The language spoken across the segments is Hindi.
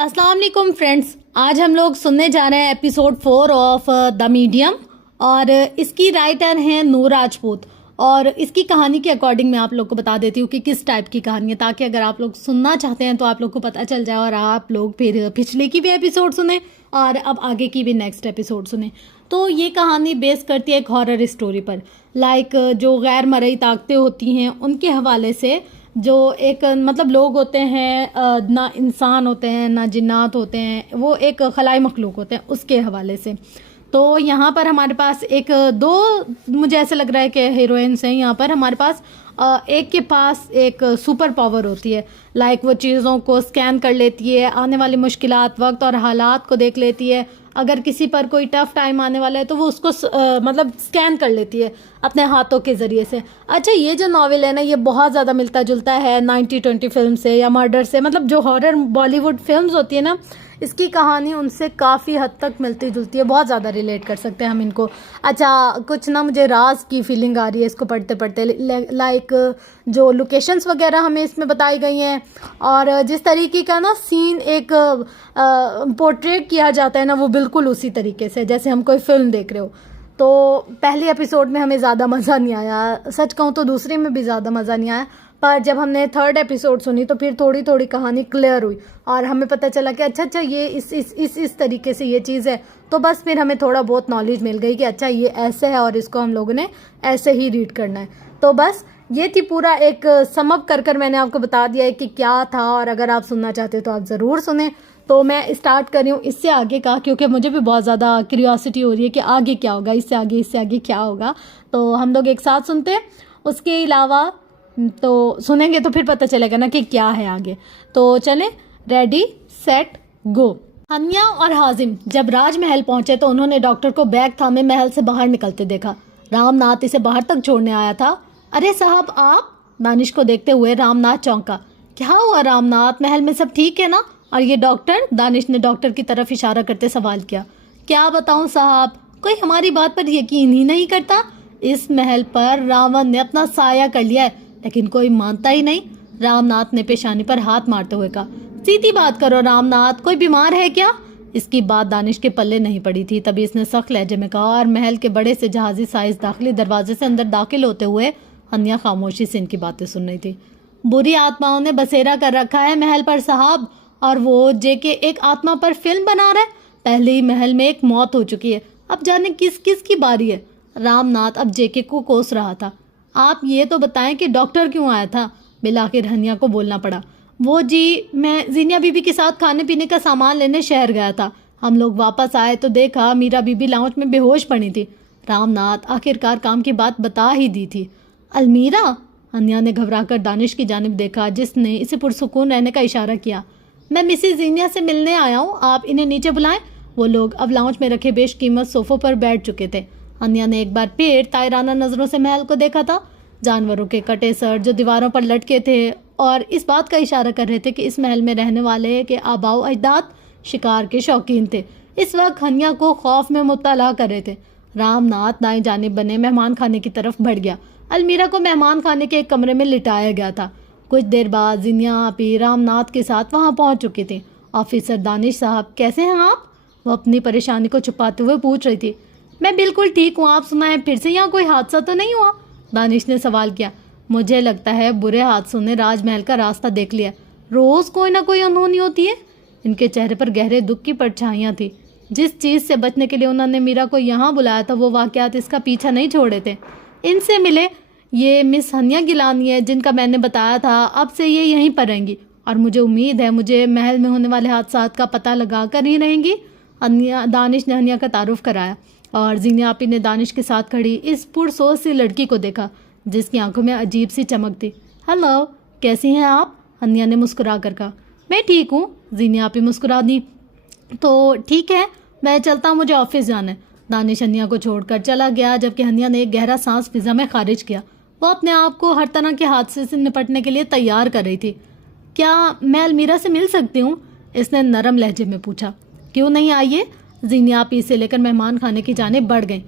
अस्सलाम वालेकुम फ्रेंड्स, आज हम लोग सुनने जा रहे हैं एपिसोड 4 ऑफ द मीडियम और इसकी राइटर हैं नूर राजपूत। और इसकी कहानी के अकॉर्डिंग मैं आप लोग को बता देती हूँ कि किस टाइप की कहानी है, ताकि अगर आप लोग सुनना चाहते हैं तो आप लोग को पता चल जाए और आप लोग फिर पिछले की भी एपिसोड सुने और अब आगे की भी नेक्स्ट एपिसोड सुने। तो ये कहानी बेस करती है एक हॉरर स्टोरी पर, लाइक जो गैर मरई ताकतें होती हैं उनके हवाले से। जो एक मतलब लोग होते हैं, ना इंसान होते हैं ना जिन्नात होते हैं, वो एक खलाई मखलूक होते हैं, उसके हवाले से। तो यहाँ पर हमारे पास एक दो मुझे ऐसा लग रहा है कि हीरोइंस हैं यहाँ पर हमारे पास। एक के पास एक सुपर पावर होती है, लाइक वो चीज़ों को स्कैन कर लेती है, आने वाली मुश्किलात वक्त और हालात को देख लेती है। अगर किसी पर कोई टफ टाइम आने वाला है तो वो उसको मतलब स्कैन कर लेती है अपने हाथों के ज़रिए से। अच्छा, ये जो नावल है ना, ये बहुत ज़्यादा मिलता जुलता है 90-20 फिल्म से या मर्डर से, मतलब जो हॉरर बॉलीवुड फिल्म्स होती है ना, इसकी कहानी उनसे काफ़ी हद तक मिलती जुलती है, बहुत ज़्यादा रिलेट कर सकते हैं हम इनको। अच्छा, कुछ ना मुझे राज की फीलिंग आ रही है इसको पढ़ते पढ़ते, लाइक जो लोकेशंस वगैरह हमें इसमें बताई गई हैं और जिस तरीके का ना सीन एक पोर्ट्रेट किया जाता है ना, वो बिल्कुल उसी तरीके से जैसे हम कोई फिल्म देख रहे हो। तो पहले एपिसोड में हमें ज़्यादा मज़ा नहीं आया, सच कहूँ तो दूसरे में भी ज़्यादा मज़ा नहीं आया, पर जब हमने थर्ड एपिसोड सुनी तो फिर थोड़ी थोड़ी कहानी क्लियर हुई और हमें पता चला कि अच्छा ये इस तरीके से ये चीज़ है। तो बस फिर हमें थोड़ा बहुत नॉलेज मिल गई कि अच्छा ये ऐसे है और इसको हम लोगों ने ऐसे ही रीड करना है। तो बस ये थी पूरा एक समअप कर मैंने आपको बता दिया है कि क्या था, और अगर आप सुनना चाहते हो तो आप ज़रूर सुने। तो मैं स्टार्ट कर रही हूँ इससे आगे का, क्योंकि मुझे भी बहुत ज़्यादा क्यूरियोसिटी हो रही है कि आगे क्या होगा, इससे आगे क्या होगा। तो हम लोग एक साथ सुनते हैं, उसके अलावा तो सुनेंगे तो फिर पता चलेगा ना कि क्या है आगे। तो चलें, रेडी सेट गो। हनिया और हाजिम जब राजमहल पहुंचे तो उन्होंने डॉक्टर को बैग थामे महल से बाहर निकलते देखा। रामनाथ इसे बाहर तक छोड़ने आया था। अरे साहब आप! दानिश को देखते हुए रामनाथ चौंका। क्या हुआ रामनाथ, महल में सब ठीक है ना? और ये डॉक्टर? दानिश ने डॉक्टर की तरफ इशारा करते सवाल किया। क्या बताऊं साहब, कोई हमारी बात पर यकीन ही नहीं करता। इस महल पर रावण ने अपना साया कर लिया है, लेकिन कोई मानता ही नहीं। रामनाथ ने पेशानी पर हाथ मारते हुए कहा। सीधी बात करो रामनाथ, कोई बीमार है क्या? इसकी बात दानिश के पल्ले नहीं पड़ी थी, तभी इसने सख्त लहजे में कहा, और महल के बड़े से जहाजी साइज दाखिली दरवाजे से अंदर दाखिल होते हुए हनिया खामोशी से इनकी बातें सुन रही थी। बुरी आत्माओं ने बसेरा कर रखा है महल पर साहब, और वो जेके एक आत्मा पर फिल्म बना रहा है। पहले ही महल में एक मौत हो चुकी है, अब जाने किस किस की बारी है। रामनाथ अब जेके को कोस रहा था। आप ये तो बताएं कि डॉक्टर क्यों आया था? बिलाखिर हनिया को बोलना पड़ा। वो जी, मैं जीनिया बीबी के साथ खाने पीने का सामान लेने शहर गया था। हम लोग वापस आए तो देखा मीरा बीबी लाउंज में बेहोश पड़ी थी। रामनाथ आखिरकार काम की बात बता ही दी थी। अलमीरा? हनिया ने घबराकर दानिश की जानिब देखा, जिसने इसे पुरसुकून रहने का इशारा किया। मैं मिसेस जीनिया से मिलने आया हूँ, आप इन्हें नीचे बुलाएं। वो लोग अब लाउंज में रखे बेशकीमत सोफों पर बैठ चुके थे। हनिया ने एक बार फिर तायराना नजरों से महल को देखा था। जानवरों के कटे सर जो दीवारों पर लटके थे और इस बात का इशारा कर रहे थे कि इस महल में रहने वाले के आबाओ अजदाद शिकार के शौकीन थे, इस वक्त हनिया को खौफ में मुब्तला कर रहे थे। रामनाथ दाएं जानिब बने मेहमान खाने की तरफ बढ़ गया। अलमीरा को मेहमान खाने के एक कमरे में लिटाया गया था। कुछ देर बाद जीनिया आपी रामनाथ के साथ वहां पहुंच चुकी थी। ऑफिसर दानिश साहब, कैसे हैं आप? वो अपनी परेशानी को छुपाते हुए पूछ रही थी। मैं बिल्कुल ठीक हूँ, आप सुनाएं, फिर से यहाँ कोई हादसा तो नहीं हुआ? दानिश ने सवाल किया। मुझे लगता है बुरे हादसों ने राजमहल का रास्ता देख लिया। रोज कोई ना कोई अनहोनी होती है। इनके चेहरे पर गहरे दुख की परछाइयाँ थी। जिस चीज़ से बचने के लिए उन्होंने मीरा को यहाँ बुलाया था, वो वाकयात इसका पीछा नहीं छोड़े थे। इनसे मिले, ये मिस हनिया गिलानी है जिनका मैंने बताया था। अब से ये यहीं पर रहेंगी और मुझे उम्मीद है मुझे महल में होने वाले हादसा का पता लगा कर ही रहेंगी। दानिश ने हनिया का तारुफ कराया और जीनिया आपी ने दानिश के साथ खड़ी इस पुरसोच सी लड़की को देखा, जिसकी आंखों में अजीब सी चमक थी। हेलो, कैसी हैं आप? हनिया ने मुस्कुरा कर कहा। मैं ठीक हूँ, जीनिया आपी मुस्कुरा दी। तो ठीक है, मैं चलता हूँ, मुझे ऑफिस जाना है। दानिश हनिया को छोड़कर चला गया, जबकि हनिया ने एक गहरा सांस फिजा में खारिज किया। वो अपने आप को हर तरह के हादसे से निपटने के लिए तैयार कर रही थी। क्या मैं अलमीरा से मिल सकती हूँ? इसने नरम लहजे में पूछा। क्यों नहीं, आइए। जीनिया आपी से लेकर मेहमान खाने की जाने बढ़ गई।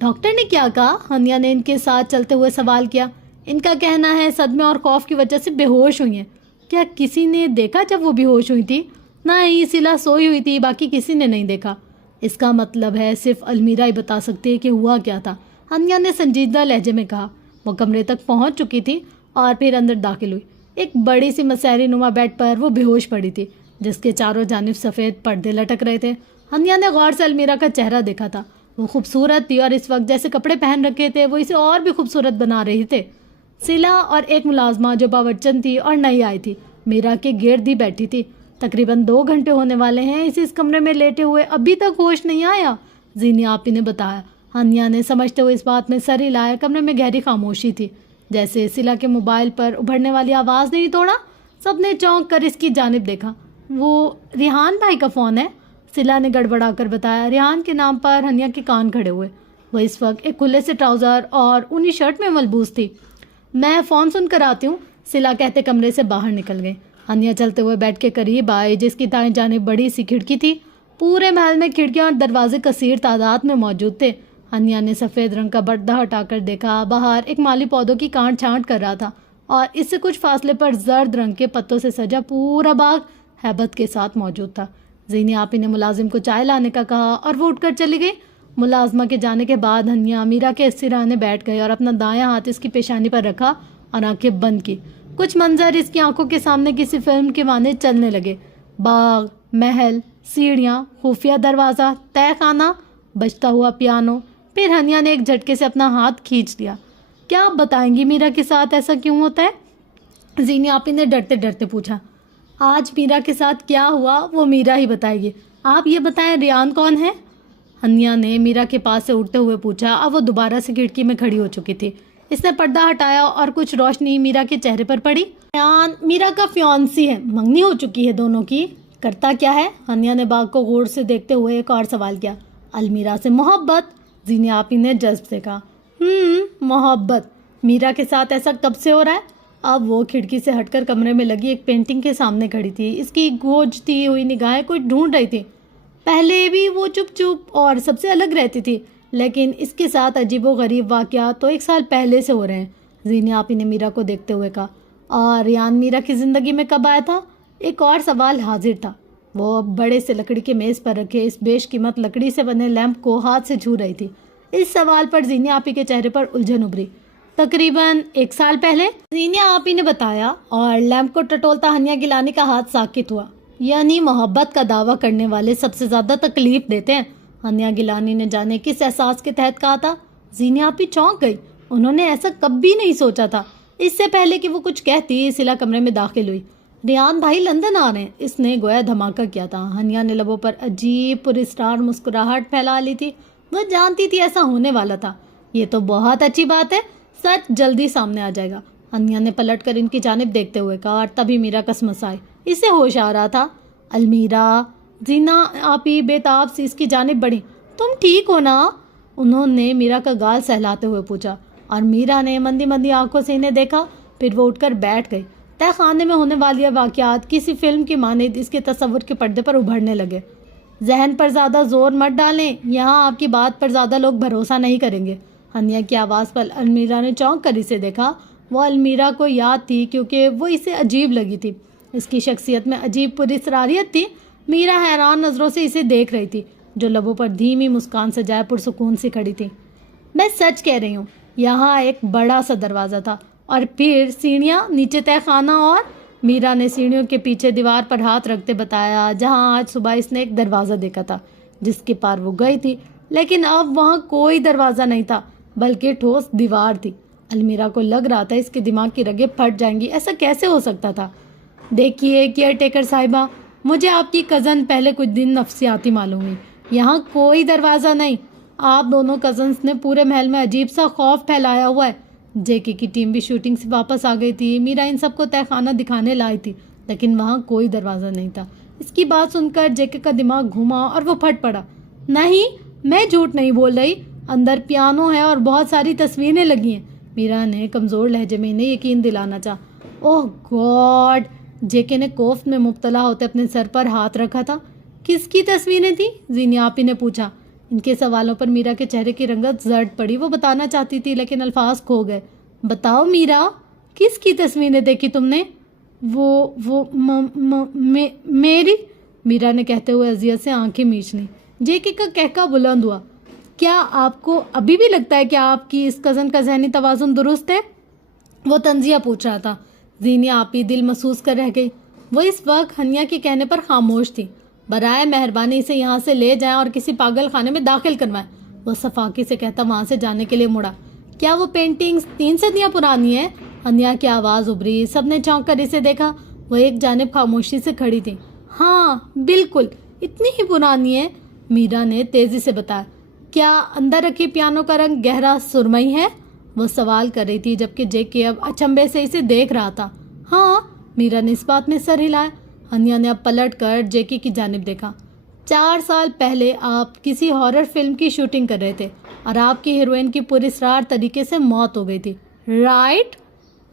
डॉक्टर ने क्या कहा? हनिया ने इनके साथ चलते हुए सवाल किया। इनका कहना है सदमे और खौफ की वजह से बेहोश हुई हैं। क्या किसी ने देखा जब वो बेहोश हुई थी? नहीं, सिला सोई हुई थी, बाकी किसी ने नहीं देखा। इसका मतलब है सिर्फ अलमीरा ही बता सकती है कि हुआ क्या था, हनिया ने संजीदा लहजे में कहा। वो कमरे तक पहुंच चुकी थी और फिर अंदर दाखिल हुई। एक बड़ी सी मसहरी नुमा बेड पर वो बेहोश पड़ी थी, जिसके चारों जानिब सफ़ेद पर्दे लटक रहे थे। हनिया ने गौर से अलमीरा का चेहरा देखा था। वो खूबसूरत थी और इस वक्त जैसे कपड़े पहन रखे थे वो इसे और भी खूबसूरत बना रही थे। सिला और एक मुलाजमा जो बावर्चन थी और नई आई थी, मीरा के गिर्द ही बैठी थी। तकरीबन 2 घंटे होने वाले हैं इसे इस कमरे में लेटे हुए, अभी तक होश नहीं आया, जीनी आपी ने बताया। हनिया ने समझते हुए इस बात में सर हिलाया। कमरे में गहरी खामोशी थी, जैसे सिला के मोबाइल पर उभरने वाली आवाज़ नहीं तोड़ा। सबने चौंक कर इसकी जानिब देखा। वो रिहान भाई का फ़ोन है, सिला ने गड़बड़ा कर बताया। रिहान के नाम पर हनिया के कान खड़े हुए। वह इस वक्त एक खुले से ट्राउज़र और ऊनी शर्ट में मलबूस थी। मैं फ़ोन सुन कर आती हूँ, सिला कहते कमरे से बाहर निकल गई। हनिया चलते हुए बेड के करीब आई, जिसकी दाएं जानिब बड़ी सी खिड़की थी। पूरे महल में खिड़कियां और दरवाजे कसीर तादाद में मौजूद थे। हनिया ने सफ़ेद रंग का पर्दा हटाकर देखा। बाहर एक माली पौधों की कांट छांट कर रहा था और इससे कुछ फासले पर जर्द रंग के पत्तों से सजा पूरा बाग हैबत के साथ मौजूद था। जीनी आपी ने मुलाजिम को चाय लाने का कहा और वो उठकर चली गई। मुलाजमा के जाने के बाद हनिया मीरा के सिराने बैठ गई और अपना दायां हाथ इसकी पेशानी पर रखा और आंखें बंद की। कुछ मंजर इसकी आंखों के सामने किसी फिल्म के माने चलने लगे। बाग, महल, सीढ़ियाँ, खुफिया दरवाज़ा, तहखाना, बजता हुआ पियानो। फिर हनिया ने एक झटके से अपना हाथ खींच लिया। क्या आप बताएंगी मीरा के साथ ऐसा क्यों होता है? जीनी आपी ने डरते डरते पूछा। आज मीरा के साथ क्या हुआ वो मीरा ही बताएगी, आप ये बताएं रियान कौन है? हनिया ने मीरा के पास से उठते हुए पूछा। अब वो दोबारा से खिड़की में खड़ी हो चुकी थी। इसने पर्दा हटाया और कुछ रोशनी मीरा के चेहरे पर पड़ी। रियान मीरा का फियांसी है, मंगनी हो चुकी है दोनों की। करता क्या है? हनिया ने बाग को गौर से देखते हुए एक और सवाल किया। अलमीरा से मोहब्बत, जीनी आपी ने जज्ब से कहा। मोहब्बत? मीरा के साथ ऐसा कब से हो रहा है? अब वो खिड़की से हटकर कमरे में लगी एक पेंटिंग के सामने खड़ी थी। इसकी गोजती हुई निगाहें कुछ ढूंढ रही थी। पहले भी वो चुप चुप और सबसे अलग रहती थी, लेकिन इसके साथ अजीबोगरीब वाक़यात तो 1 साल पहले से हो रहे हैं, जीनी आपी ने मीरा को देखते हुए कहा। और रियान मीरा की ज़िंदगी में कब आया था? एक और सवाल हाजिर था। वो बड़े से लकड़ी के मेज़ पर रखे इस बेशकीमत लकड़ी से बने लैंप को हाथ से छू रही थी। इस सवाल पर जीनी आपी के चेहरे पर उलझन उभरी। तकरीबन 1 साल पहले, जीनी आपी ने बताया और लैंप को टटोलता हनिया गिलानी का हाथ साकित हुआ। यानी मोहब्बत का दावा करने वाले सबसे ज़्यादा तकलीफ देते हैं, हनिया गिलानी ने जाने किस एहसास के तहत कहा था। जीनी आपी चौंक गई। उन्होंने ऐसा कभी नहीं सोचा था। इससे पहले कि वो कुछ कहती, सिला कमरे में दाखिल हुई। रियान भाई लंदन आ रहे हैं, इसने गोया धमाका किया था। हनिया ने लबों पर अजीब पुरस्कार मुस्कुराहट फैला ली थी। वह जानती थी ऐसा होने वाला था। ये तो बहुत अच्छी बात है, सच जल्दी सामने आ जाएगा, हनिया ने पलटकर इनकी जानिब देखते हुए कहा। और तभी मीरा कसमसाई। इसे होश आ रहा था। अलमीरा, जीना आपी बेताब सी इसकी जानिब बढ़ी। तुम ठीक हो ना? उन्होंने मीरा का गाल सहलाते हुए पूछा और मीरा ने मंदी मंदी आंखों से इन्हें देखा। फिर वो उठकर बैठ गई। तहखाने में होने वाली वाक़यात किसी फिल्म की मानिंद इसके तस्वुर के पर्दे पर उभरने लगे। जहन पर ज़्यादा जोर मत डालें, यहाँ आपकी बात पर ज़्यादा लोग भरोसा नहीं करेंगे। हनिया की आवाज़ पर अलमीरा ने चौंक कर इसे देखा। वो अलमीरा को याद थी क्योंकि वो इसे अजीब लगी थी। इसकी शख्सियत में अजीब पुरस्कारियत थी। मीरा हैरान नज़रों से इसे देख रही थी, जो लबों पर धीमी मुस्कान सजाए पुरसुकून सी खड़ी थी। मैं सच कह रही हूँ, यहाँ एक बड़ा सा दरवाज़ा था और फिर सीढ़ियाँ, नीचे तहखाना। और मीरा ने सीढ़ियों के पीछे दीवार पर हाथ रखते बताया, जहाँ आज सुबह इसने एक दरवाज़ा देखा था जिसके पार वो गई थी। लेकिन अब वहाँ कोई दरवाज़ा नहीं था, बल्कि ठोस दीवार थी। अलमीरा को लग रहा था इसके दिमाग की रगें फट जाएंगी। ऐसा कैसे हो सकता था? देखिए केयर टेकर साहिबा, मुझे आपकी कज़न पहले कुछ दिन नफ्सियाती मालूम हुई। यहाँ कोई दरवाज़ा नहीं। आप दोनों कज़न्स ने पूरे महल में अजीब सा खौफ फैलाया हुआ है। जेके की टीम भी शूटिंग से वापस आ गई थी। मीरा इन सबको तहखाना दिखाने लाई थी, लेकिन वहाँ कोई दरवाज़ा नहीं था। इसकी बात सुनकर जेके का दिमाग घूमा और वो फट पड़ा। नहीं, मैं झूठ नहीं बोल रही, अंदर पियानो है और बहुत सारी तस्वीरें लगी हैं। मीरा ने कमज़ोर लहजे में इन्हें यकीन दिलाना चाहा। ओह गॉड! जेके ने कोफ्त में मुब्तला होते अपने सर पर हाथ रखा था। किसकी तस्वीरें थी? जीनी आपी ने पूछा। इनके सवालों पर मीरा के चेहरे की रंगत जर्द पड़ी। वो बताना चाहती थी लेकिन अल्फाज खो गए। बताओ मीरा, किसकी तस्वीरें देखी तुमने? वो मेरी मीरा ने कहते हुए अजियत से आंखें मीच ली। जेके का कहका बुलंद हुआ। क्या आपको अभी भी लगता है कि आपकी इस कज़न का जहनी तवाज़ुन दुरुस्त है? वो तंजिया पूछ रहा था। जीनिया आप ही दिल महसूस कर रह गई। वो इस वक्त हनिया के कहने पर खामोश थी। बराए मेहरबानी इसे यहाँ से ले जाएं और किसी पागल खाने में दाखिल करवाएं, वो सफाकी से कहता वहाँ से जाने के लिए मुड़ा। क्या वो पेंटिंग्स 3 सदियाँ पुरानी है? हनिया की आवाज़ उभरी। सबने चौंक कर इसे देखा। वो एक जानिब खामोशी से खड़ी थी। हाँ बिल्कुल, इतनी ही पुरानी है, मीरा ने तेजी से बताया। क्या अंदर रखे पियानो का रंग गहरा सुरमई है? वो सवाल कर रही थी जबकि जेके अब अचंभे से इसे देख रहा था। हाँ, मीरा ने इस बात में सर हिलाया। हनिया ने अब पलट कर जेके की जानिब देखा। 4 साल पहले आप किसी हॉरर फिल्म की शूटिंग कर रहे थे और आपकी हीरोइन की पुरस्कार तरीके से मौत हो गई थी, राइट?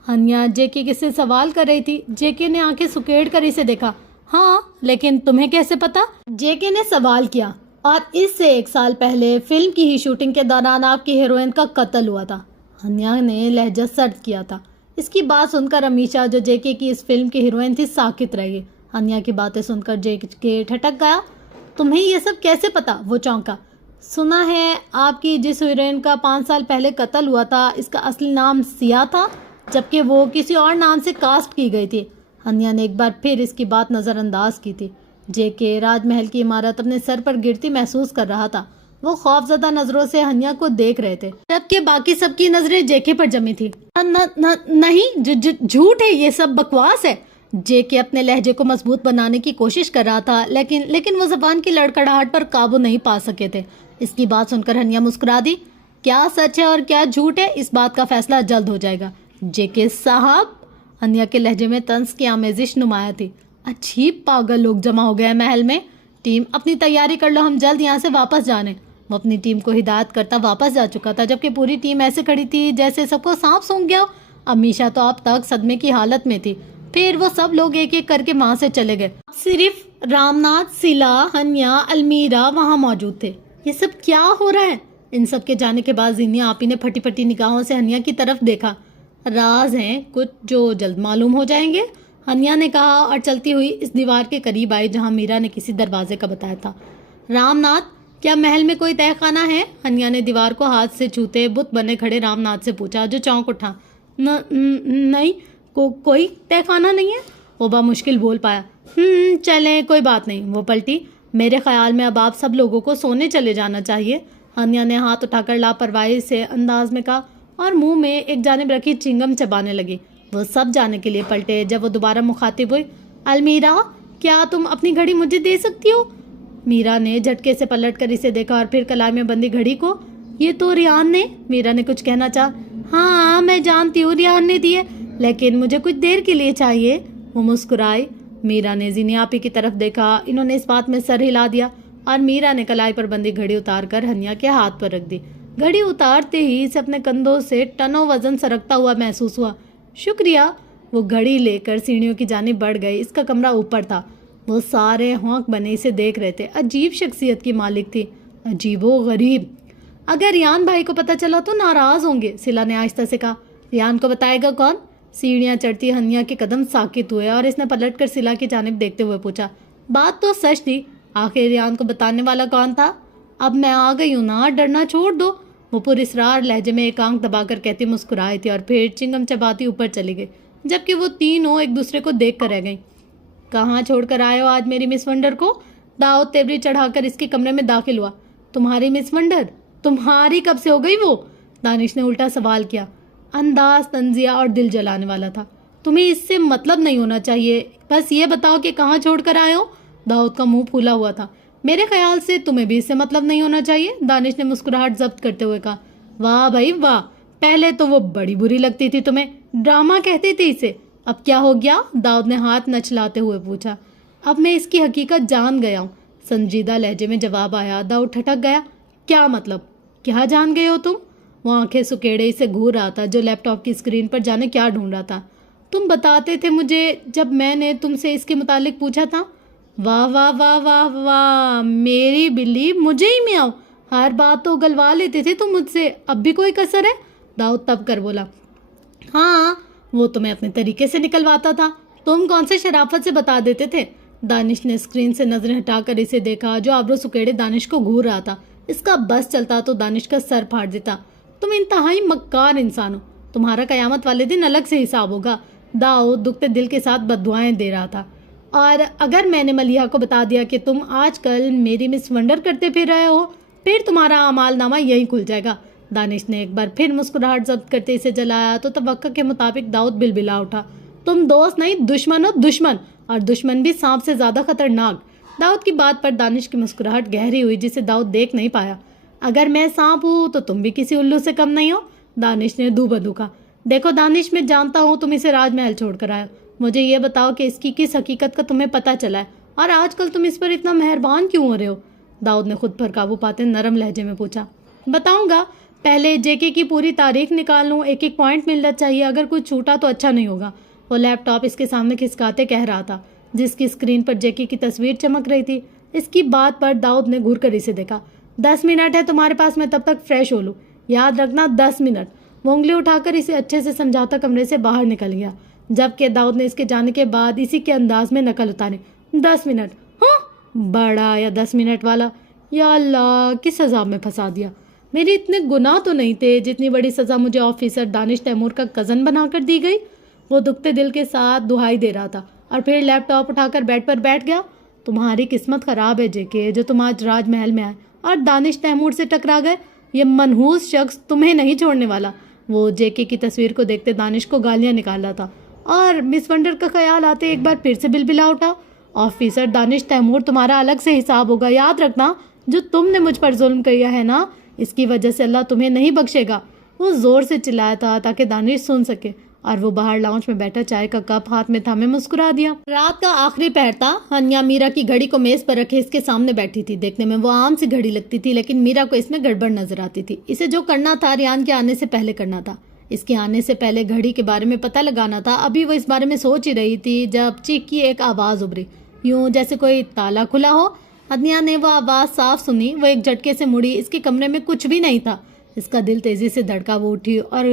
हनिया जेके से सवाल कर रही थी। जेके ने आंखें सुकेड़ कर इसे देखा। हाँ, लेकिन तुम्हें कैसे पता? जेके ने सवाल किया। और इससे 1 साल पहले फिल्म की ही शूटिंग के दौरान आपकी हीरोइन का कत्ल हुआ था। हनिया ने लहजा सर्द किया था। इसकी बात सुनकर अमीशा, जो जेके की इस फिल्म की हीरोइन थी, साकित रह गई। हनिया की बातें सुनकर जेके ठटक गया। तुम्हें ये सब कैसे पता? वो चौंका। सुना है आपकी जिस हीरोइन का 5 साल पहले कत्ल हुआ था, इसका असली नाम सिया था, जबकि वो किसी और नाम से कास्ट की गई थी। हनिया ने एक बार फिर इसकी बात नज़रअंदाज की थी। जेके राजमहल की इमारत अपने सर पर गिरती महसूस कर रहा था। वो खौफजदा नजरों से हनिया को देख रहे थे, जबकि बाकी सबकी नजरें जेके पर जमी थी। नहीं, झूठ है, ये सब बकवास है। जेके अपने लहजे को मजबूत बनाने की कोशिश कर रहा था, लेकिन वो जबान की लड़खड़ाहट पर काबू नहीं पा सके थे। इसकी बात सुनकर हनिया मुस्कुरा दी। क्या सच है और क्या झूठ है, इस बात का फैसला जल्द हो जाएगा। जेके साहब, हनिया के लहजे में तंज की आमेजिश नुमाया थी। अजीब पागल लोग जमा हो गए महल में। टीम अपनी तैयारी कर लो, हम जल्द यहाँ से वापस जाने। वो अपनी टीम को हिदायत करता वापस जा चुका था, जबकि पूरी टीम ऐसे खड़ी थी जैसे सबको सांप सूंघ गया हो। अमीशा तो अब तक सदमे की हालत में थी। फिर वो सब लोग एक एक करके वहां से चले गए। सिर्फ रामनाथ, सिला, हनिया, अलमीरा वहां मौजूद थे। ये सब क्या हो रहा है? इन सब के जाने के बाद जीनिया आपी ने फटी फटी निगाहों से हनिया की तरफ देखा। राज हैं कुछ जो जल्द मालूम हो जाएंगे, हनिया ने कहा और चलती हुई इस दीवार के करीब आई जहां मीरा ने किसी दरवाजे का बताया था। रामनाथ, क्या महल में कोई तहखाना है? हनिया ने दीवार को हाथ से छूते बुत बने खड़े रामनाथ से पूछा, जो चौंक उठा। नहीं, कोई तहखाना नहीं है, वो बामुश्किल बोल पाया। चलें, कोई बात नहीं, वो पलटी। मेरे ख्याल में अब आप सब लोगों को सोने चले जाना चाहिए। हनिया ने हाथ उठाकर लापरवाही से अंदाज में कहा और मुंह में एक जानिब रखी चिंगम चबाने लगी। वो सब जाने के लिए पलटे। जब वो दोबारा मुखातिब हुई, अलमीरा, क्या तुम अपनी घड़ी मुझे दे सकती हो? मीरा ने झटके से पलट कर इसे देखा और फिर कलाई में बंदी घड़ी को। ये तो रियान ने। मीरा ने कुछ कहना चाहा। हाँ, मैं जानती हूँ रियान ने दी है, लेकिन मुझे कुछ देर के लिए चाहिए। वो मुस्कुराई। मीरा ने जीनिया आपी की तरफ देखा। इन्होंने इस बात में सर हिला दिया और मीरा ने कलाई पर बंदी घड़ी उतार कर हनिया के हाथ पर रख दी। घड़ी उतारते ही इसे अपने कंधों से टनों वजन सरकता हुआ महसूस हुआ। शुक्रिया। वो घड़ी लेकर सीढ़ियों की जानिब बढ़ गई। इसका कमरा ऊपर था। वो सारे हौंक बने इसे देख रहे थे। अजीब शख्सियत की मालिक थी, अजीबो गरीब। अगर रियान भाई को पता चला तो नाराज होंगे, सिला ने आहिस्ता से कहा। रियान को बताएगा कौन? सीढ़ियां चढ़ती हनिया के कदम साकित हुए और इसने पलटकर सिला की जानिब देखते हुए पूछा। बात तो सच थी, आखिर रियान को बताने वाला कौन था? अब मैं आ गई हूँ ना, डरना छोड़ दो, वो पुरस्कार लहजे में एक आंख दबाकर कहती मुस्कुराई थी और फिर चिंगम चबाती ऊपर चली गई, जबकि वो तीनों एक दूसरे को देख कर रह गई। कहाँ छोड़कर आए हो आज मेरी मिस वंडर को? दाऊद तेवरी चढ़ाकर इसके कमरे में दाखिल हुआ। तुम्हारी मिस वंडर? तुम्हारी कब से हो गई वो? दानिश ने उल्टा सवाल किया। अंदाज तंजिया और दिल जलाने वाला था। तुम्हें इससे मतलब नहीं होना चाहिए, बस ये बताओ कि कहाँ छोड़कर आए हो? दाऊद का मुंह फूला हुआ था। मेरे ख्याल से तुम्हें भी इससे मतलब नहीं होना चाहिए, दानिश ने मुस्कुराहट जब्त करते हुए कहा। वाह भाई वाह, पहले तो वो बड़ी बुरी लगती थी तुम्हें, ड्रामा कहते थे इसे, अब क्या हो गया? दाऊद ने हाथ नचलाते हुए पूछा। अब मैं इसकी हकीकत जान गया हूँ, संजीदा लहजे में जवाब आया। दाऊद ठटक गया। क्या मतलब? क्या जान गए हो तुम? वो आंखें सुकेड़े इसे घूर रहा था, जो लैपटॉप की स्क्रीन पर जाने क्या ढूंढ रहा था। तुम बताते थे मुझे जब मैंने तुमसे इसके मुतालिक पूछा था। वाह वाह वाह वाह वाह, मेरी बिल्ली, मुझे ही मियाओ, हर बात तो उगलवा लेते थे तुम मुझसे, अब भी कोई कसर है? दाऊद तब कर बोला। हाँ, वो तुम्हें अपने तरीके से निकलवाता था, तुम कौन से शराफत से बता देते थे। दानिश ने स्क्रीन से नजरें हटाकर इसे देखा, जो आबरू सुकेड़े दानिश को घूर रहा था। इसका बस चलता तो दानिश का सर फाड़ देता। तुम इंतहाई मक्कार इंसान हो, तुम्हारा कयामत वाले दिन अलग से हिसाब होगा। दाऊद दुखते दिल के साथ बद्दुआएं दे रहा था। और अगर मैंने मलिहा को बता दिया कि तुम आजकल मेरी मिस वंडर करते फिर रहे हो, फिर तुम्हारा अमालनामा यहीं खुल जाएगा। दानिश ने एक बार फिर मुस्कुराहट जब्त करते इसे जलाया तो तवक्का के मुताबिक दाऊद बिलबिला उठा। तुम दोस्त नहीं दुश्मन हो, दुश्मन, और दुश्मन भी सांप से ज्यादा खतरनाक। दाऊद की बात पर दानिश की मुस्कुराहट गहरी हुई, जिसे दाऊद देख नहीं पाया। अगर मैं सांप हूँ तो तुम भी किसी उल्लू से कम नहीं हो, दानिश ने दू बदू कहा। देखो दानिश, मैं जानता हूँ तुम इसे राजमहल छोड़कर आए हो। मुझे ये बताओ कि इसकी किस हकीकत का तुम्हें पता चला है, और आजकल तुम इस पर इतना मेहरबान क्यों हो रहे हो? दाऊद ने खुद पर काबू पाते नरम लहजे में पूछा। बताऊंगा, पहले जेके की पूरी तारीख निकाल लूँ, एक एक पॉइंट मिलना चाहिए, अगर कुछ छूटा तो अच्छा नहीं होगा। वो लैपटॉप इसके सामने खिसकाते कह रहा था, जिसकी स्क्रीन पर जेके की तस्वीर चमक रही थी। इसकी बात पर दाऊद ने घूर कर इसे देखा। 10 मिनट है तुम्हारे पास, मैं तब तक फ्रेश हो लूँ, याद रखना 10 मिनट। वो उंगली उठाकर इसे अच्छे से समझाता कमरे से बाहर निकल गया, जबकि दाऊद ने इसके जाने के बाद इसी के अंदाज में नकल उतारी। 10 मिनट? हाँ, बड़ा या 10 मिनट वाला। या अल्लाह, किस सज़ा में फंसा दिया। मेरे इतने गुनाह तो नहीं थे जितनी बड़ी सज़ा मुझे ऑफिसर दानिश तैमूर का कज़न बनाकर दी गई। वो दुखते दिल के साथ दुहाई दे रहा था और फिर लैपटॉप उठाकर बेड पर बैठ गया। तुम्हारी किस्मत खराब है जेके, जो तुम आज राजमहल में आए और दानिश तैमूर से टकरा गए। ये मनहूस शख्स तुम्हें नहीं छोड़ने वाला। वो जेके की तस्वीर को देखते दानिश को गालियां निकाल रहा था और मिस वंडर का ख्याल आते एक बार फिर से बिलबिला उठा। ऑफिसर दानिश तैमूर, तुम्हारा अलग से हिसाब होगा, याद रखना। जो तुमने मुझ पर जुल्म किया है ना, इसकी वजह से अल्लाह तुम्हें नहीं बख्शेगा। वो जोर से चिल्लाया था ताकि दानिश सुन सके, और वो बाहर लाउंज में बैठा चाय का कप हाथ में थामे मुस्कुरा दिया। रात का आखिरी पहर था। हनिया मीरा की घड़ी को मेज पर रखे इसके सामने बैठी थी। देखने में वो आम सी घड़ी लगती थी, लेकिन मीरा को इसमें गड़बड़ नजर आती थी। इसे जो करना था रियान के आने से पहले करना था। इसके आने से पहले घड़ी के बारे में पता लगाना था। अभी वो इस बारे में सोच ही रही थी जब चीख की एक आवाज उभरी, यूं जैसे कोई ताला खुला हो। हनिया ने वो आवाज साफ सुनी। वो एक झटके से मुड़ी। इसके कमरे में कुछ भी नहीं था। इसका दिल तेजी से धड़का। वो उठी और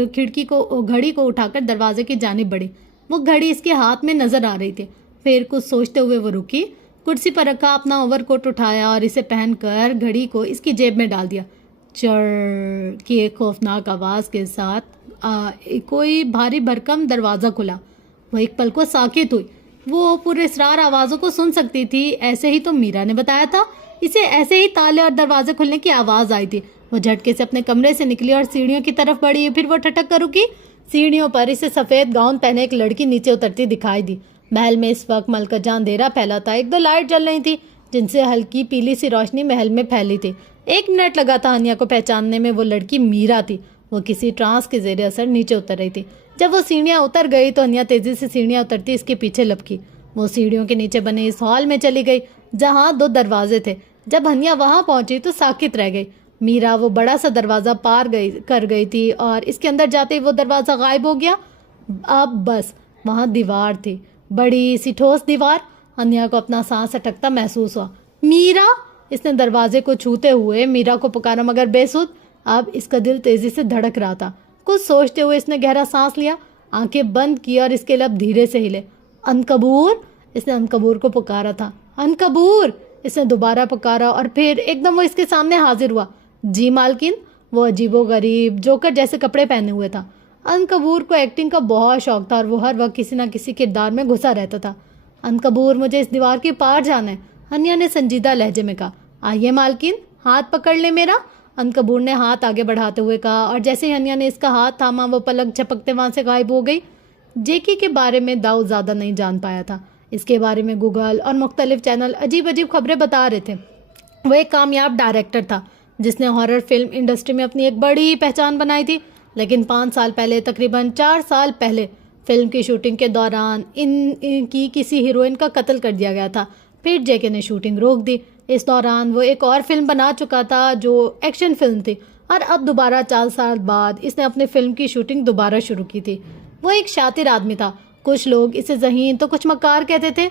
घड़ी को उठाकर दरवाजे की जानिब बढ़ी। वो घड़ी इसके हाथ में नजर आ रही थी। फिर कुछ सोचते हुए वो रुकी, कुर्सी पर रखा अपना ओवरकोट उठाया और इसे पहनकर घड़ी को इसकी जेब में डाल दिया। चर की एक खौफनाक आवाज के साथ कोई भारी भरकम दरवाजा खुला। वो एक पल को साकित हुई। वो पूरे इसरार आवाजों को सुन सकती थी। ऐसे ही तो मीरा ने बताया था। इसे ऐसे ही ताले और दरवाजे खुलने की आवाज आई थी। वो झटके से अपने कमरे से निकली और सीढ़ियों की तरफ बढ़ी। फिर वो ठटक कर रुकी। सीढ़ियों पर इसे सफेद गाउन पहने एक लड़की नीचे उतरती दिखाई दी। महल में इस वक्त मलकजा अंधेरा फैला था। 1-2 लाइट जल रही थी, जिनसे हल्की पीली सी रोशनी महल में फैली थी। 1 मिनट लगा था हनिया को पहचानने में। वो लड़की मीरा थी। वो किसी ट्रांस के जेर असर नीचे उतर रही थी। जब वो सीढ़ियाँ उतर गई तो हनिया तेजी से सीढ़ियाँ उतरती इसके पीछे लपकी। वो सीढ़ियों के नीचे बने इस हॉल में चली गई, जहाँ 2 दरवाजे थे। जब हनिया वहां पहुंची तो साकित रह गई। मीरा वो बड़ा सा दरवाजा पार कर गई थी और इसके अंदर जाते ही वो दरवाजा गायब हो गया। अब बस वहां दीवार थी, बड़ी सी ठोस दीवार। हनिया को अपना सांस अटकता महसूस हुआ। मीरा! इसने दरवाजे को छूते हुए मीरा को पुकारा, मगर बेसुध। अब इसका दिल तेजी से धड़क रहा था। कुछ सोचते हुए इसने गहरा सांस लिया, आंखें बंद की और इसके लब धीरे से हिले। अनकबूर! इसने अनकबूर को पुकारा था। अनकबूर! इसने दोबारा पुकारा और फिर एकदम वो इसके सामने हाजिर हुआ। जी मालकिन! वो अजीबोगरीब जोकर जैसे कपड़े पहने हुए था। अनकबूर को एक्टिंग का बहुत शौक था और वो हर वक्त किसी न किसी किरदार में घुसा रहता था। अनकबूर, मुझे इस दीवार के पार जाना है, हनिया ने संजीदा लहजे में कहा। आइए मालकिन, हाथ पकड़ ले मेरा, अनकबूर ने हाथ आगे बढ़ाते हुए कहा। और जैसे ही हनिया ने इसका हाथ थामा, वो पलक झपकते वहां से गायब हो गई। जेके के बारे में दाऊद ज़्यादा नहीं जान पाया था। इसके बारे में गूगल और मुख्तलिफ चैनल अजीब अजीब खबरें बता रहे थे। वो एक कामयाब डायरेक्टर था जिसने हॉरर फिल्म इंडस्ट्री में अपनी एक बड़ी पहचान बनाई थी। लेकिन 5 साल पहले, तकरीबन 4 साल पहले, फिल्म की शूटिंग के दौरान इनकी किसी हीरोइन का कत्ल कर दिया गया था। फिर जेके ने शूटिंग रोक दी। इस दौरान वो एक और फिल्म बना चुका था जो एक्शन फिल्म थी, और अब दोबारा 4 साल बाद इसने अपनी फिल्म की शूटिंग दोबारा शुरू की थी। वो एक शातिर आदमी था। कुछ लोग इसे ज़हीन तो कुछ मक्कार कहते थे।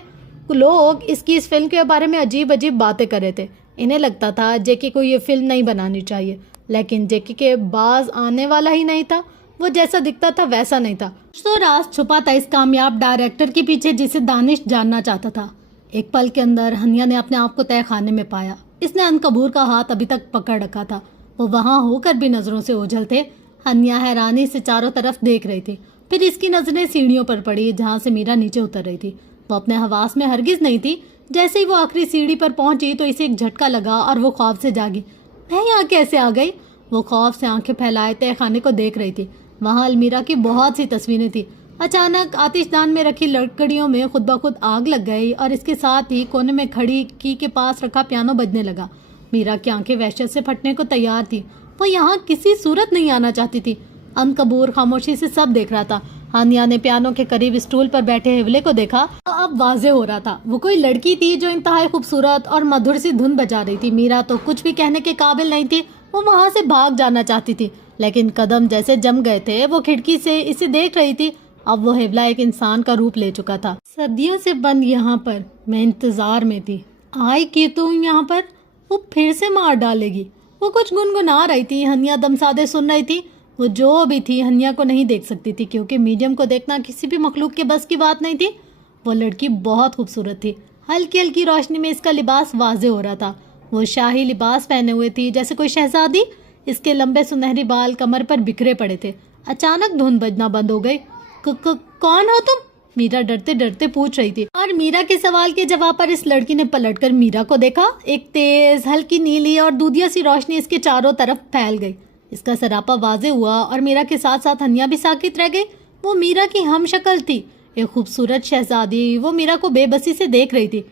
लोग इसकी इस फिल्म के बारे में अजीब अजीब बातें कर रहे थे। इन्हें लगता था जेके को ये फिल्म नहीं बनानी चाहिए, लेकिन जेके के बाज आने वाला ही नहीं था। वो जैसा दिखता था वैसा नहीं था। तो राज छुपा था इस कामयाब डायरेक्टर के पीछे जिसे दानिश जानना चाहता था। एक पल के अंदर हनिया ने अपने आप को तय खाने में पाया। इसने अनकबूर का हाथ अभी तक पकड़ रखा था। वो वहां होकर भी नजरों से ओझल थे। हनिया हैरानी से चारों तरफ देख रही थी। फिर इसकी नजरें सीढ़ियों पर पड़ी जहां से मीरा नीचे उतर रही थी। वो अपने हवास में हरगिज नहीं थी। जैसे ही वो आखिरी सीढ़ी पर पहुंची तो इसे एक झटका लगा और वो ख्वाब से जागी। मैं यहाँ कैसे आ गई? वो खौफ से आंखें फैलाए तय खाने को देख रही थी। वहां अलमीरा की बहुत सी तस्वीरें थी। अचानक आतिशदान में रखी लकड़ियों में खुद ब खुद आग लग गई और इसके साथ ही कोने में खड़ी की के पास रखा पियानो बजने लगा। मीरा की आंखें वहशत से फटने को तैयार थी। वो यहाँ किसी सूरत नहीं आना चाहती थी। अनकबूर खामोशी से सब देख रहा था। हानिया ने पियानो के करीब स्टूल पर बैठे हिवले को देखा तो अब वाजे हो रहा था वो कोई लड़की थी जो इंतहाई खूबसूरत और मधुर सी धुन बजा रही थी। मीरा तो कुछ भी कहने के काबिल नहीं थी। वो वहां से भाग जाना चाहती थी लेकिन कदम जैसे जम गए थे। वो खिड़की से इसे देख रही थी। अब वो हिवला एक इंसान का रूप ले चुका था। सदियों से बंद यहाँ पर मैं इंतजार में थी। आई कि तुम यहाँ पर वो फिर से मार डालेगी। वो कुछ गुनगुना रही थी। हनिया दमसादे सुन रही थी। वो जो भी थी हनिया को नहीं देख सकती थी क्योंकि मीडियम को देखना किसी भी मखलूक के बस की बात नहीं थी। वो लड़की बहुत खूबसूरत थी। हल्की हल्की रोशनी में इसका लिबास वाजे हो रहा था। वो शाही लिबास पहने हुए थी जैसे कोई शहजादी। इसके लंबे सुनहरी बाल कमर पर बिखरे पड़े थे। अचानक धुन बजना बंद हो गई। कौन हो तुम? मीरा डरते डरते पूछ रही थी और मीरा के सवाल के जवाब पर इस लड़की ने पलटकर मीरा को देखा। एक तेज हल्की नीली और दूधिया सी रोशनी इसके चारों तरफ फैल गई। इसका सरापा वाजे हुआ और मीरा के साथ साथ हनिया भी साकित रह गई। वो मीरा की हम शक्ल थी, एक खूबसूरत शहजादी। वो मीरा को बेबसी से देख रही थी।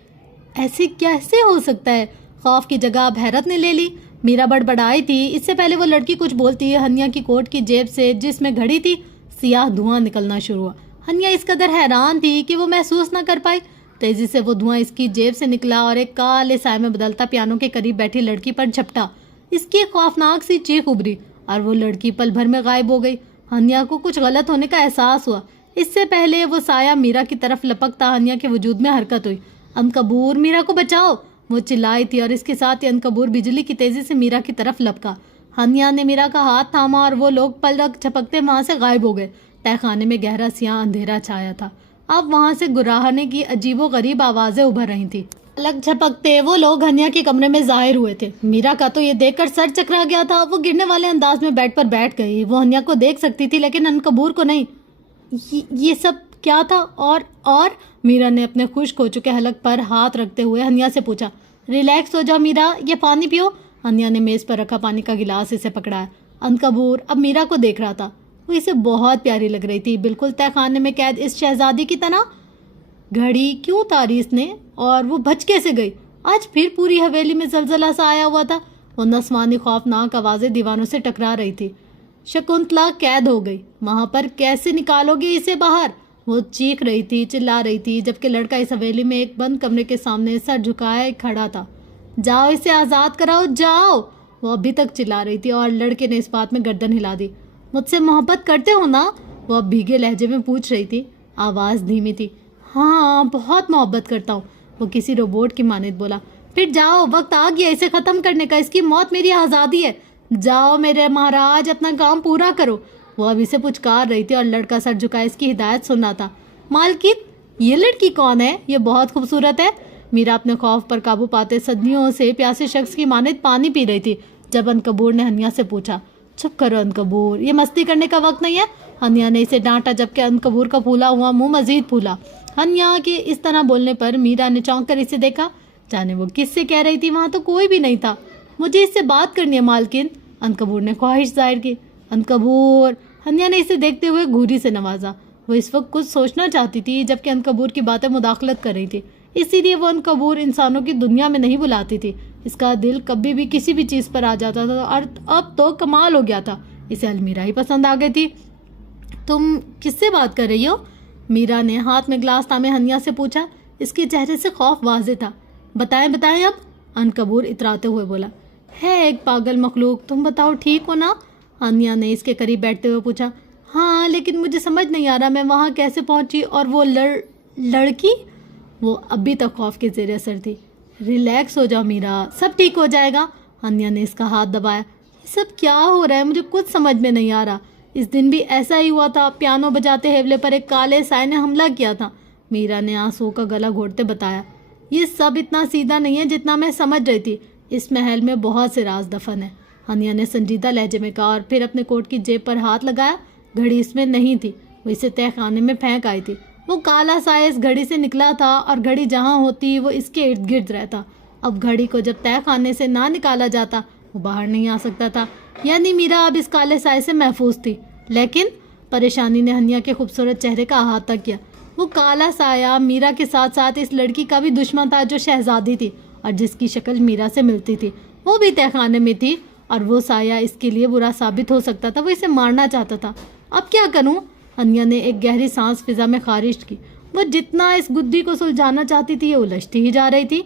ऐसे कैसे हो सकता है? खौफ की जगह अब हैरत ने ले ली। मीरा बड़बड़ाई थी। इससे पहले वो लड़की कुछ बोलती है हनिया की कोट की जेब से जिसमें घड़ी थी सियाह धुआं निकलना शुरू हुआ। हनिया इस कदर हैरान थी कि वो महसूस न कर पाई। तेजी से वो धुआं इसकी जेब से निकला और एक काले साए में बदलता पियानो के करीब बैठी लड़की पर झपटा। इसकी खौफनाक सी चीख उभरी और वो लड़की पल भर में गायब हो गई। हनिया को कुछ गलत होने का एहसास हुआ। इससे पहले वो साया मीरा की तरफ लपकता हनिया के वजूद में हरकत हुई। अनकबूर, मीरा को बचाओ! वो चिल्लाई थी और इसके साथ ही अनकबूर बिजली की तेजी से मीरा की तरफ लपका। हनिया ने मीरा का हाथ थामा और वो लोग पलक झपकते वहां से गायब हो गए। तहखाने में गहरा सियाह अंधेरा छाया था। अब वहां से गुर्राहने की अजीबो गरीब आवाजें उभर रही थी। पलक झपकते वो लोग हनिया के कमरे में जाहिर हुए थे। मीरा का तो ये देखकर सर चकरा गया था। वो गिरने वाले अंदाज में बेड पर बैठ गई। वो हनिया को देख सकती थी लेकिन अनकबूर को नहीं। ये सब क्या था? और मीरा ने अपने खुश्क हो चुके हलक पर हाथ रखते हुए हनिया से पूछा। रिलैक्स हो जाओ मीरा, ये पानी पियो। हनिया ने मेज पर रखा पानी का गिलास इसे पकड़ाया। अनकबूर अब मीरा को देख रहा था। वो इसे बहुत प्यारी लग रही थी, बिल्कुल तहखाने में कैद इस शहजादी की तरह। घड़ी क्यों उतारी इसने और वो भज कैसे गई? आज फिर पूरी हवेली में जलजला सा आया हुआ था। वो नस्वानी खौफनाक आवाजें दीवानों से टकरा रही थी। शकुंतला कैद हो गई, वहां पर कैसे निकालोगे इसे बाहर? वो चीख रही थी, चिल्ला रही थी, जबकि लड़का इस हवेली में एक बंद कमरे के सामने सर झुकाए खड़ा था। जाओ, इसे आजाद कराओ, जाओ! वो अभी तक चिल्ला रही थी और लड़के ने इस बात में गर्दन हिला दी। मुझसे मोहब्बत करते हो ना? वो अब भीगे लहजे में पूछ रही थी। आवाज धीमी थी। हाँ, बहुत मोहब्बत करता हूँ, वो किसी रोबोट की मानित बोला। फिर जाओ, वक्त आ गया इसे खत्म करने का। इसकी मौत मेरी आज़ादी है। जाओ मेरे महाराज, अपना काम पूरा करो। वो अब इसे पुचकार रही थी और लड़का सर झुकाए इसकी हिदायत सुन रहा था। मालकिन, ये लड़की कौन है? ये बहुत खूबसूरत है। मीरा अपने खौफ पर काबू पाते सदियों से प्यासे शख्स की मानित पानी पी रही थी जब अनकबूर ने हनिया से पूछा। चुप करो अनकबूर, ये मस्ती करने का वक्त नहीं है। हनिया ने इसे डांटा जबकि अनकबूर का फूला हुआ मुंह मजीद फूला। हनिया के इस तरह बोलने पर मीरा ने चौंक कर इसे देखा। जाने वो किससे कह रही थी, वहां तो कोई भी नहीं था। मुझे इससे बात करनी है मालकिन, अनकबूर ने ख्वाहिश जाहिर की। अनकबूर, हनिया ने इसे देखते हुए घूरी से नवाजा। वो इस वक्त कुछ सोचना चाहती थी जबकि अनकबूर की बातें मुदाखलत कर रही थी। इसीलिए वो अनकबूर इंसानों की दुनिया में नहीं बुलाती थी। इसका दिल कभी भी किसी भी चीज़ पर आ जाता था और अब तो कमाल हो गया था। इसे अलमीरा ही पसंद आ गई थी। तुम किससे बात कर रही हो? मीरा ने हाथ में गिलास थामे हनिया से पूछा। इसके चेहरे से खौफ वाज़े था। बताएं बताएं अब, अनकबूर इतराते हुए बोला। है एक पागल मखलूक, तुम बताओ ठीक हो ना? हनिया ने इसके करीब बैठते हुए पूछा। हाँ, लेकिन मुझे समझ नहीं आ रहा मैं वहाँ कैसे पहुँची। और वो लड़की? वो अभी तक खौफ के ज़ेरे असर थी। रिलैक्स हो जाओ मीरा, सब ठीक हो जाएगा। हनिया ने इसका हाथ दबाया। ये सब क्या हो रहा है? मुझे कुछ समझ में नहीं आ रहा। इस दिन भी ऐसा ही हुआ था। पियानो बजाते हेवले पर एक काले साए ने हमला किया था। मीरा ने आंसुओं का गला घोटते बताया। ये सब इतना सीधा नहीं है जितना मैं समझ रही थी। इस महल में बहुत से राज दफन है, हनिया ने संजीदा लहजे में कहा और फिर अपने कोट की जेब पर हाथ लगाया। घड़ी इसमें नहीं थी, वो इसे तह खाने में फेंक आई थी। वो काला साया इस घड़ी से निकला था और घड़ी जहाँ होती वो इसके इर्द गिर्द रहता। अब घड़ी को जब तह खाने से ना निकाला जाता वो बाहर नहीं आ सकता था, यानी मीरा अब इस काले साए से महफूज थी। लेकिन परेशानी ने हनिया के खूबसूरत चेहरे का अहाता किया। वो काला साया मीरा के साथ साथ इस लड़की का भी दुश्मन था जो शहजादी थी और जिसकी शक्ल मीरा से मिलती थी। वो भी तहखाने में थी और वो साया इसके लिए बुरा साबित हो सकता था। वो इसे मारना चाहता था। अब क्या करूं? हनिया ने एक गहरी सांस फिजा में खारिज की। वो जितना इस गुद्दी को सुलझाना चाहती थी ये उलझती ही जा रही थी।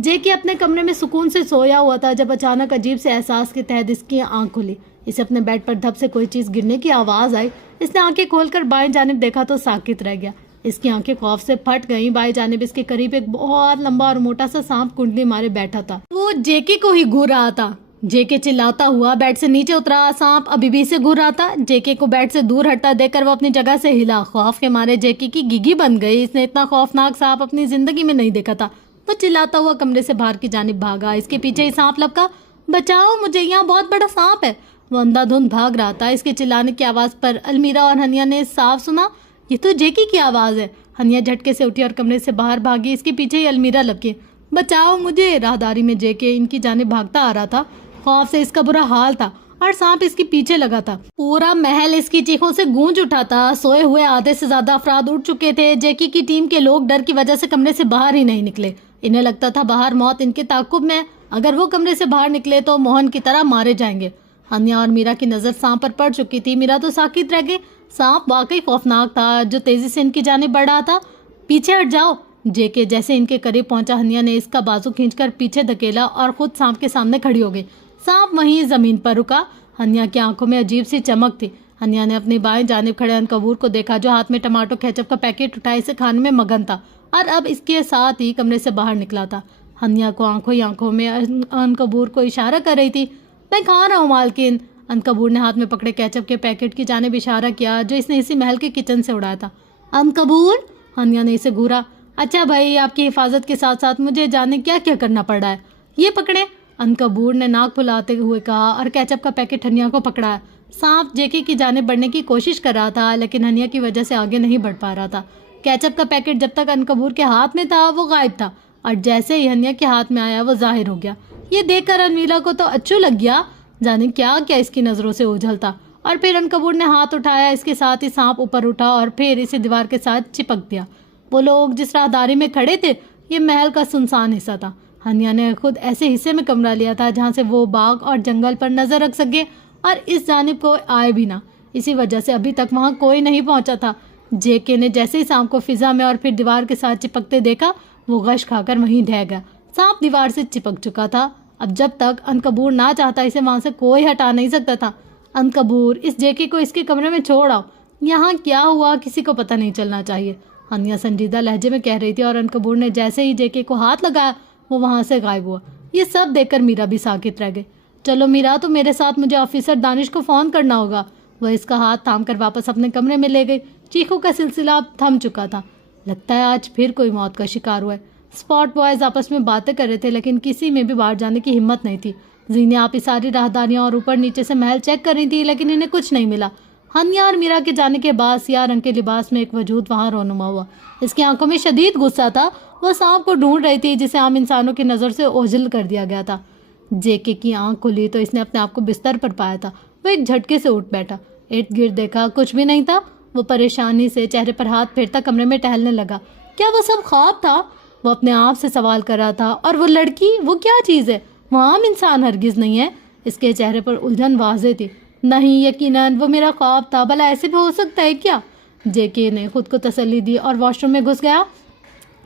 जेके अपने कमरे में सुकून से सोया हुआ था जब अचानक अजीब से एहसास के तहत इसकी आंख खुली। इसे अपने बेड पर धप से कोई चीज़ गिरने की आवाज़ आई। इसने आंखें खोलकर बाएं जानिब देखा तो साकित रह गया। इसकी आंखें खौफ से फट गईं। बाएं जानिब इसके करीब एक बहुत लंबा और मोटा सा सांप कुंडली मारे बैठा था। वो जेके को ही घूर रहा था। जेके चिल्लाता हुआ बेड से नीचे उतरा। सांप अभी भी इसे घूर रहा था। जेके को बेड से दूर हटता देखकर वो अपनी जगह से हिला। खौफ के मारे जेके की गिगी बन गई। इसने इतना खौफनाक सांप अपनी जिंदगी में नहीं देखा था। वो चिल्लाता हुआ कमरे से बाहर की जानिब भागा। इसके पीछे ही सांप लपका। बचाओ मुझे, यहाँ बहुत बड़ा सांप है। वो अंधाधुंध भाग रहा था। इसके चिल्लाने की आवाज़ पर अलमीरा और हनिया ने साफ सुना, ये तो जेकी की आवाज़ है। हनिया झटके से उठी और कमरे से बाहर भागी। इसके पीछे ही अलमीरा लपकी। बचाओ मुझे। राहदारी में जेके इनकी जानिब भागता आ रहा था। खौफ से इसका बुरा हाल था और सांप इसके पीछे लगा था। पूरा महल इसकी चीखों से गूंज उठा था। सोए हुए आधे से ज्यादा अफराद उठ चुके थे। जेकी की टीम के लोग डर की वजह से कमरे से बाहर ही नहीं निकले। इन्हें लगता था बाहर मौत इनके ताकुब में। अगर वो कमरे से बाहर निकले तो मोहन की तरह मारे जाएंगे। हनिया और मीरा की नजर सांप पर पड़ चुकी थी। मीरा तो साकित रह गई। सांप वाकई खौफनाक था जो तेजी से इनकी जानिब बढ़ रहा था। पीछे हट जाओ। जेके जैसे इनके करीब पहुंचा हनिया ने इसका बाजू खींचकर पीछे धकेला और खुद सांप के सामने खड़ी हो गई। सांप वहीं जमीन पर रुका। हनिया की आंखों में अजीब सी चमक थी। हनिया ने अपनी बाएं जानिब खड़े अनकबूर को देखा जो हाथ में टमाटो केचप का पैकेट उठाए इसे खाने में मगन था और अब इसके साथ ही कमरे से बाहर निकला था। हनिया को आंखों ही आंखों में अनकबूर को इशारा कर रही थी। मैं खा रहा हूँ मालकिन। अनकबूर ने हाथ में पकड़े केचप के पैकेट की जानिब इशारा किया जो इसने इसी महल के किचन से उड़ाया था। अनकबूर? हनिया ने इसे घूरा। अच्छा भाई, आपकी हिफाजत के साथ साथ मुझे जाने क्या क्या करना पड़ रहा है। ये पकड़े। अनकबूर ने नाक फुलाते हुए कहा और केचप का पैकेट हनिया को पकड़ाया। सांप जेके की जानिब बढ़ने की कोशिश कर रहा था लेकिन हनिया की वजह से आगे नहीं बढ़ पा रहा था। केचप का पैकेट जब तक अनकबूर के हाथ में था वो गायब था और जैसे ही हनिया के हाथ में आया वो जाहिर हो गया। ये देखकर अनवीला को तो अच्छू लग गया। जाने क्या क्या इसकी नज़रों से उछलता। और फिर अनकबूर ने हाथ उठाया। इसके साथ ही सांप ऊपर उठा और फिर इसे दीवार के साथ चिपक दिया। वो लोग जिस राहदारी में खड़े थे ये महल का सुनसान हिस्सा था। हनिया ने खुद ऐसे हिस्से में कमरा लिया था जहाँ से वो बाग और जंगल पर नजर रख सके और इस जानिब को आए भी ना। इसी वजह से अभी तक वहाँ कोई नहीं पहुँचा था। जेके ने जैसे ही सांप को फिजा में और फिर दीवार के साथ चिपकते देखा वो गश खाकर वहीं ढह गया। सांप दीवार से चिपक चुका था। अब जब तक अनकबूर ना चाहता इसे वहाँ से कोई हटा नहीं सकता था। अनकबूर, इस जेके को इसके कमरे में छोड़ आओ। यहाँ क्या हुआ किसी को पता नहीं चलना चाहिए। हनिया संजीदा लहजे में कह रही थी और अनकबूर ने जैसे ही जेके को हाथ लगाया वो वहाँ से गायब हुआ। ये सब देखकर मीरा भी साकित रह गई। चलो मीरा, तो मेरे साथ मुझे ऑफिसर दानिश को फ़ोन करना होगा। वह इसका हाथ थाम कर वापस अपने कमरे में ले गई। चीखों का सिलसिला अब थम चुका था। लगता है आज फिर कोई मौत का शिकार हुआ है। स्पॉट बॉयज आपस में बातें कर रहे थे लेकिन किसी में भी बाहर जाने की हिम्मत नहीं थी। जीने आप सारी राहदारियां और ऊपर नीचे से महल चेक कर रही थी लेकिन इन्हें कुछ नहीं मिला। हनिया और मीरा के जाने के बाद सियाह रंग के लिबास में एक वजूद वहां रोनुमा हुआ। इसकी आंखों में शदीद गुस्सा था। वह सांप को ढूंढ रही थी जिसे आम इंसानों की नज़र से ओझल कर दिया गया था। जेके की आंख खुली तो इसने अपने आप को बिस्तर पर पाया था। वह एक झटके से उठ बैठा। इर्द गिर्द देखा, कुछ भी नहीं था। वो परेशानी से चेहरे पर हाथ फेरता कमरे में टहलने लगा। क्या वो सब ख्वाब था? वो अपने आप से सवाल कर रहा था। और वो लड़की, वो क्या चीज़ है? वो आम इंसान हरगिज़ नहीं है। इसके चेहरे पर उलझन वाज़े थी। नहीं, यकीनन वो मेरा ख्वाब था। भला ऐसे भी हो सकता है क्या? जेके ने खुद को तसल्ली दी और वॉशरूम में घुस गया।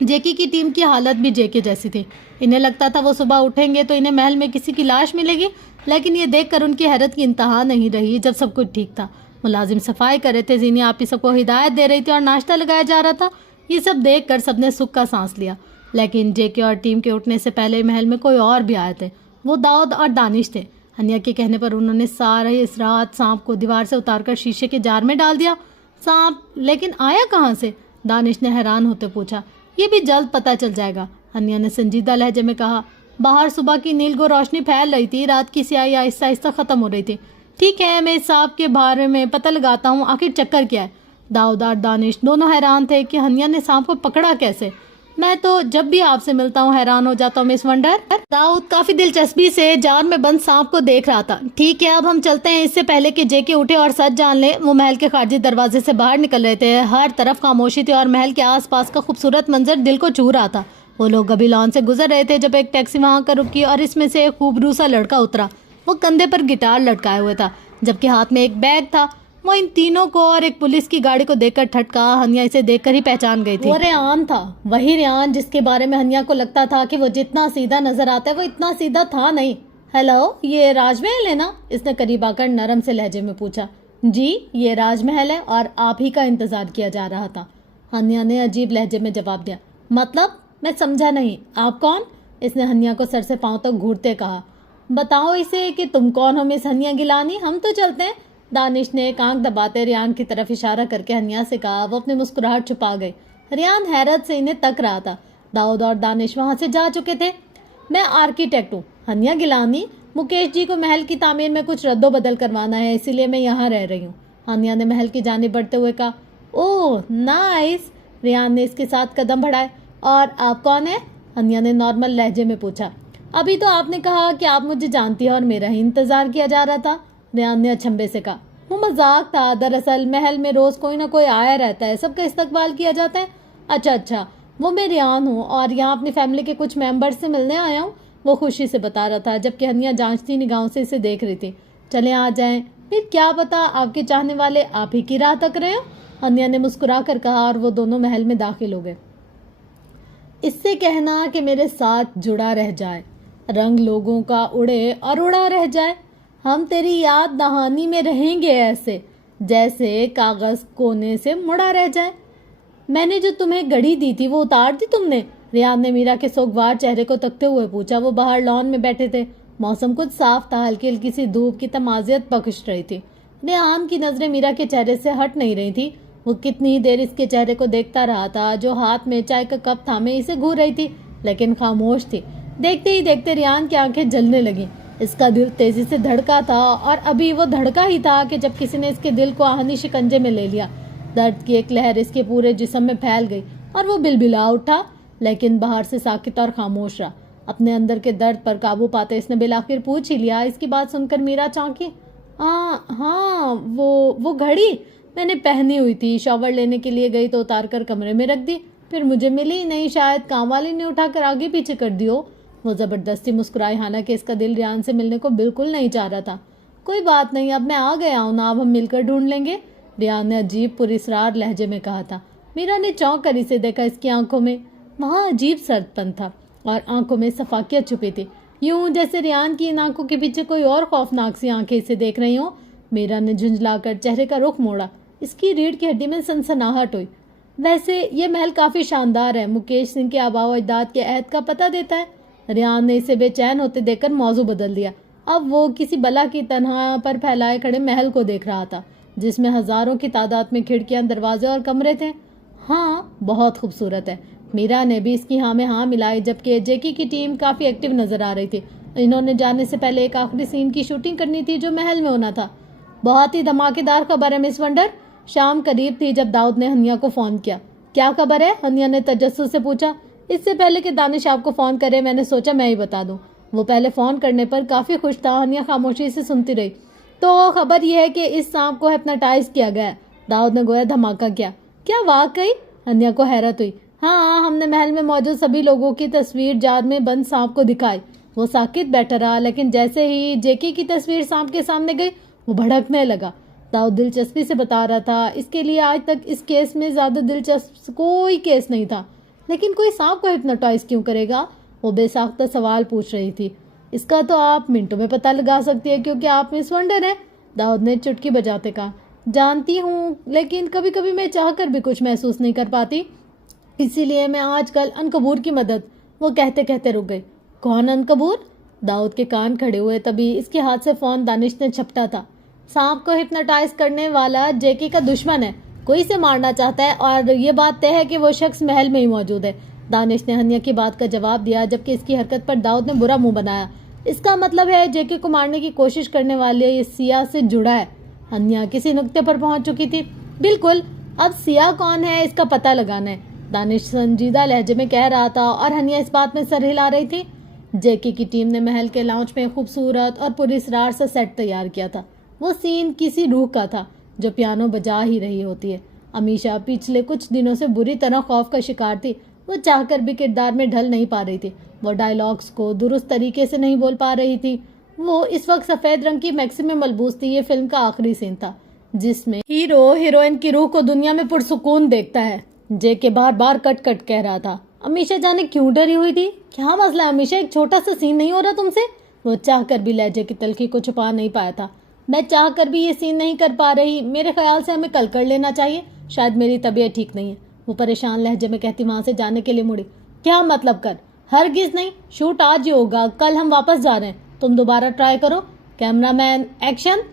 जेके की टीम की हालत भी जेके जैसी थी। इन्हें लगता था वो सुबह उठेंगे तो इन्हें महल में किसी की लाश मिलेगी, लेकिन ये देखकर उनकी हैरत की इंतहा नहीं रही जब सब कुछ ठीक था। मुलाजिम सफाई कर रहे थे, जीनी आपी सबको हिदायत दे रही थी और नाश्ता लगाया जा रहा था। ये सब देखकर सबने सुख का सांस लिया। लेकिन जेके और टीम के उठने से पहले महल में कोई और भी आए थे। वो दाऊद और दानिश थे। हनिया के कहने पर उन्होंने सारे इस रात सांप को दीवार से उतारकर शीशे के जार में डाल दिया। सांप लेकिन आया कहाँ से? दानिश ने हैरान होते पूछा। ये भी जल्द पता चल जाएगा। हनिया ने संजीदा लहजे में कहा। बाहर सुबह की नीलगो रोशनी फैल रही थी, रात की स्याही आहिस्ता आहिस्ता खत्म हो रही थी। ठीक है, मैं इस सांप के बारे में पता लगाता हूँ, आखिर चक्कर क्या है। दाऊद और दानिश दोनों हैरान थे कि हनिया ने सांप को पकड़ा कैसे। मैं तो जब भी आपसे मिलता हूँ हैरान हो जाता हूँ मिस वंडर। दाऊद काफी दिलचस्पी से जार में बंद सांप को देख रहा था। ठीक है, अब हम चलते हैं, इससे पहले कि जेके उठे और सच जान ले। वो महल के खारजी दरवाजे से बाहर निकल रहे थे। हर तरफ खामोशी थी और महल के आसपास का खूबसूरत मंजर दिल को छू रहा था। वो लोग अभी लॉन से गुजर रहे थे जब एक टैक्सी वहां कर रुकी और इसमें से एक खूबरू सा लड़का उतरा। वो कंधे पर गिटार लटकाए हुए था जबकि हाथ में एक बैग था। वो इन तीनों को और एक पुलिस की गाड़ी को देखकर ठटका। हनिया इसे देखकर ही पहचान गई थी। वो रेहान था, वही रेहान जिसके बारे में हनिया को लगता था कि वो जितना सीधा नजर आता है वो इतना सीधा था नहीं। हेलो, ये राजमहल है ना? इसने करीब आकर नरम से लहजे में पूछा। जी, ये राजमहल है और आप ही का इंतजार किया जा रहा था। हनिया ने अजीब लहजे में जवाब दिया। मतलब? मैं समझा नहीं, आप कौन? इसने हनिया को सर से पांव तक घूरते कहा। बताओ इसे कि तुम कौन हो मिस हनिया गिलानी, हम तो चलते हैं। दानिश ने एक आंख दबाते रियान की तरफ इशारा करके हनिया से कहा। वो अपनी मुस्कुराहट छुपा गई। रियान हैरत से इन्हें तक रहा था। दाऊद और दानिश वहां से जा चुके थे। मैं आर्किटेक्ट हूँ हनिया गिलानी। मुकेश जी को महल की तामीर में कुछ रद्दोबदल करवाना है, इसीलिए मैं यहाँ रह रही हूँ। हनिया ने महल की जानिब बढ़ते हुए कहा। Oh nice. रियान ने इसके साथ कदम बढ़ाए। और आप कौन है? हनिया ने नॉर्मल लहजे में पूछा। अभी तो आपने कहा कि आप मुझे जानती हैं और मेरा ही इंतजार किया जा रहा था। रियान ने अचंभे से कहा। वो मजाक था, दरअसल महल में रोज कोई ना कोई आया रहता है, सबका इस्तकबाल किया जाता है। अच्छा, वो मैं रियान हूँ और यहाँ अपनी फैमिली के कुछ मेंबर्स से मिलने आया हूँ। वो खुशी से बता रहा था जबकि हनिया जांचती निगाहों से इसे देख रही थी। चले आ जाएं, फिर क्या पता आपके चाहने वाले आप ही की राह तक रहे हो। हनिया ने मुस्कुरा कर कहा और वो दोनों महल में दाखिल हो गए। इससे कहना कि मेरे साथ जुड़ा रह जाए, रंग लोगों का उड़े और उड़ा रह जाए। हम तेरी याद दहानी में रहेंगे ऐसे जैसे कागज कोने से मुड़ा रह जाए। मैंने जो तुम्हें घड़ी दी थी वो उतार दी तुमने? रियान ने मीरा के सोगवार चेहरे को तकते हुए पूछा। वो बाहर लॉन में बैठे थे। मौसम कुछ साफ था, हल्की हल्की सी धूप की तमाजियत बख्श रही थी। रियान की नजरें मीरा के चेहरे से हट नहीं रही थी। वो कितनी ही देर इसके चेहरे को देखता रहा था जो हाथ में चाय का कप थामे इसे घूर रही थी, लेकिन खामोश थी। देखते ही देखते रियान की आंखें जलने लगी। इसका दिल तेजी से धड़का था और अभी वो धड़का ही था कि जब किसी ने इसके दिल को आहनी शिकंजे में ले लिया। दर्द की एक लहर इसके पूरे जिस्म में फैल गई और वो बिलबिला उठा, लेकिन बाहर से साकित और खामोश रहा। अपने अंदर के दर्द पर काबू पाते इसने बिलाखिर पूछ ही लिया। इसकी बात सुनकर मीरा चौंकी। हाँ, वो घड़ी मैंने पहनी हुई थी, शॉवर लेने के लिए गई तो उतार कर कमरे में रख दी, फिर मुझे मिली नहीं, शायद काम वाली ने उठाकर आगे पीछे कर दी हो। वो जबरदस्ती मुस्कुराई, हालांकि इसका दिल रियान से मिलने को बिल्कुल नहीं चाह रहा था। कोई बात नहीं, अब मैं आ गया हूं ना, अब हम मिलकर ढूंढ लेंगे, रियान ने अजीब पुरस्रार लहजे में कहा था। मीरा ने चौंक कर इसे देखा। इसकी आंखों में वहां अजीब सर्दपन था और आंखों में सफाकियत छुपी थी, यूं जैसे रियान की इन आंखों के पीछे कोई और खौफनाक सी आंखें इसे देख रही हो। मीरा ने झुंझलाकर चेहरे का रुख मोड़ा। इसकी रीढ़ की हड्डी में सनसनाहट हुई। वैसे ये महल काफी शानदार है, मुकेश सिंह के आबाओ अजदाद के अहद का पता देता है। रियान ने इसे बेचैन होते देखकर मौजू बदल दिया। अब वो किसी बला की तनहा पर फैलाए खड़े महल को देख रहा था जिसमें हजारों की तादाद में खिड़कियां, दरवाजे और कमरे थे। हाँ, बहुत खूबसूरत है। मीरा ने भी इसकी हाँ में हाँ मिलाई, जबकि जेकी की टीम काफी एक्टिव नजर आ रही थी। इन्होंने जाने से पहले एक आखिरी सीन की शूटिंग करनी थी जो महल में होना था। बहुत ही धमाकेदार खबर है मिस वंडर। शाम करीब थी जब दाऊद ने हनिया को फोन किया। क्या खबर है? हनिया ने तजस्सुस से पूछा। इससे पहले कि दानिश आपको फोन करे मैंने सोचा मैं ही बता दूं। वो पहले फोन करने पर काफी खुश था। हनिया खामोशी से सुनती रही। तो खबर यह है कि इस सांप को हिप्नोटाइज किया गया है। दाऊद ने गोया धमाका किया। क्या वाकई? हनिया को हैरत हुई। हाँ, हमने महल में मौजूद सभी लोगों की तस्वीर जार में बंद सांप को दिखाई। वो साकित बैठा रहा, लेकिन जैसे ही जेकी की तस्वीर सांप के सामने गई वो भड़कने लगा। दाऊद दिलचस्पी से बता रहा था इसके लिए आज तक इस केस में ज्यादा दिलचस्प कोई केस नहीं था, लेकिन कोई सांप को हिप्नोटाइज क्यों करेगा? वो बेसाख्ता सवाल पूछ रही थी। इसका तो आप मिनटों में पता लगा सकती है क्योंकि आप मिस वंडर हैं, दाऊद ने चुटकी बजाते कहा। जानती हूँ, लेकिन कभी कभी मैं चाहकर भी कुछ महसूस नहीं कर पाती, इसीलिए मैं आजकल अनकबूर की मदद। वो कहते कहते रुक गई। कौन अनकबूर? दाऊद के कान खड़े हुए, तभी इसके हाथ से फोन दानिश ने झपटा था। सांप को हिप्नोटाइज करने वाला जेकी का दुश्मन है, कोई इसे मारना चाहता है और ये बात तय है कि वो शख्स महल में ही मौजूद है। दानिश ने हनिया की बात का जवाब दिया, जबकि इसकी हरकत पर दाऊद ने बुरा मुंह बनाया। इसका मतलब है जेके को मारने की कोशिश करने वाले ये सिया से जुड़ा है। हनिया किसी नुक्ते पर पहुंच चुकी थी। बिल्कुल, अब सिया कौन है इसका पता लगाना है, दानिश संजीदा लहजे में कह रहा था और हनिया इस बात में सर हिला रही थी। जेके की टीम ने महल के लाउंज में खूबसूरत और पुरस्कार से सेट तैयार किया था। वो सीन किसी रूह का था जो पियानो बजा ही रही होती है। अमीशा पिछले कुछ दिनों से बुरी तरह खौफ का शिकार थी। वो चाहकर भी किरदार में ढल नहीं पा रही थी। वो डायलॉग्स को दुरुस्त तरीके से नहीं बोल पा रही थी। वो इस वक्त सफ़ेद रंग की मैक्सी में मलबूस थी। ये फिल्म का आखिरी सीन था जिसमें हीरो हीरोइन की रूह को दुनिया में पुरसुकून देखता है। जेके बार बार कट कट कह रहा था। अमीशा जाने क्यों डरी हुई थी। क्या मसला है अमीशा, एक छोटा सा सीन नहीं हो रहा तुमसे? वो चाहकर भी लहजे की तलखी को छुपा नहीं पाया था। मैं चाहकर भी ये सीन नहीं कर पा रही। मेरे ख्याल से हमें कल कर लेना चाहिए। शायद मेरी तबीयत ठीक नहीं है, वो परेशान लहजे में कहती वहां से जाने के लिए मुड़ी। क्या मतलब कर? हरगिज नहीं, शूट आज ही होगा, कल हम वापस जा रहे हैं। तुम दोबारा ट्राई करो। Cameraman action.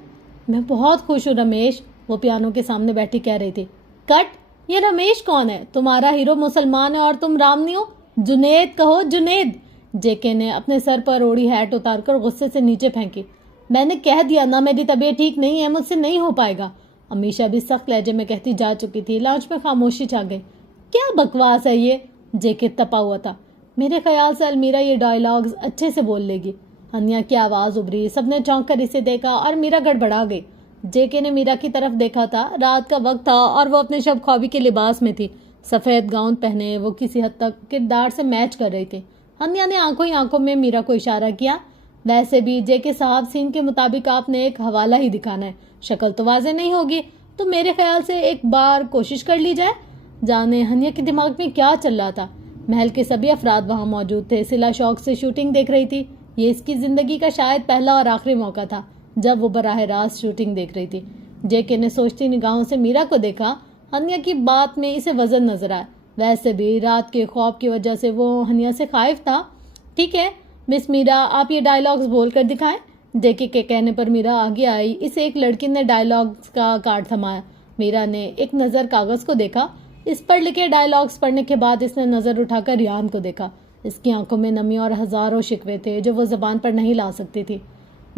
मैं बहुत खुश हूँ रमेश, वो पियानो के सामने बैठी कह रही थी। कट। ये रमेश कौन है? तुम्हारा हीरो मुसलमान है और तुम रामनी हो। जुनेद कहो, जुनेद। जेके ने अपने सर पर ओढ़ी हैट उतारकर गुस्से से नीचे फेंकी। मैंने कह दिया ना मेरी तबीयत ठीक नहीं है, मुझसे नहीं हो पाएगा। अमीशा भी सख्त लहजे में कहती जा चुकी थी। लाउंज में खामोशी छा गई। क्या बकवास है ये, जेके तपा हुआ था। मेरे ख्याल से अलमीरा ये डायलॉग्स अच्छे से बोल लेगी। हनिया की आवाज़ उभरी। सबने चौंक कर इसे देखा और मीरा गड़बड़ा गई। जेके ने मीरा की तरफ देखा था। रात का वक्त था और वो अपने शब ख्वाबी के लिबास में थी। सफ़ेद गाउन पहने वो किसी हद तक किरदार से मैच कर रही थी। हनिया ने आंखों ही आंखों में मीरा को इशारा किया। वैसे भी जेके साहब सीन के मुताबिक आपने एक हवाला ही दिखाना है, शक्ल तो वाज़ेह नहीं होगी, तो मेरे ख्याल से एक बार कोशिश कर ली जाए। जाने हनिया के दिमाग में क्या चल रहा था। महल के सभी अफराद वहाँ मौजूद थे। सिला शौक से शूटिंग देख रही थी। ये इसकी ज़िंदगी का शायद पहला और आखिरी मौका था जब वो बराह रास्त शूटिंग देख रही थी। जेके ने सोचती निगाहों से मीरा को देखा। हनिया की बात में इसे वजन नजर आया। वैसे भी रात के खौफ की वजह से वो हनिया से खाइफ था। ठीक है मिस मीरा, आप ये डायलॉग्स बोल कर दिखाएं। जेके के कहने पर मीरा आगे आई। इसे एक लड़की ने डायलॉग्स का कार्ड थमाया। मीरा ने एक नज़र कागज़ को देखा। इस पर लिखे डायलॉग्स पढ़ने के बाद इसने नज़र उठाकर रियान को देखा। इसकी आंखों में नमी और हज़ारों शिकवे थे जो वो ज़बान पर नहीं ला सकती थी।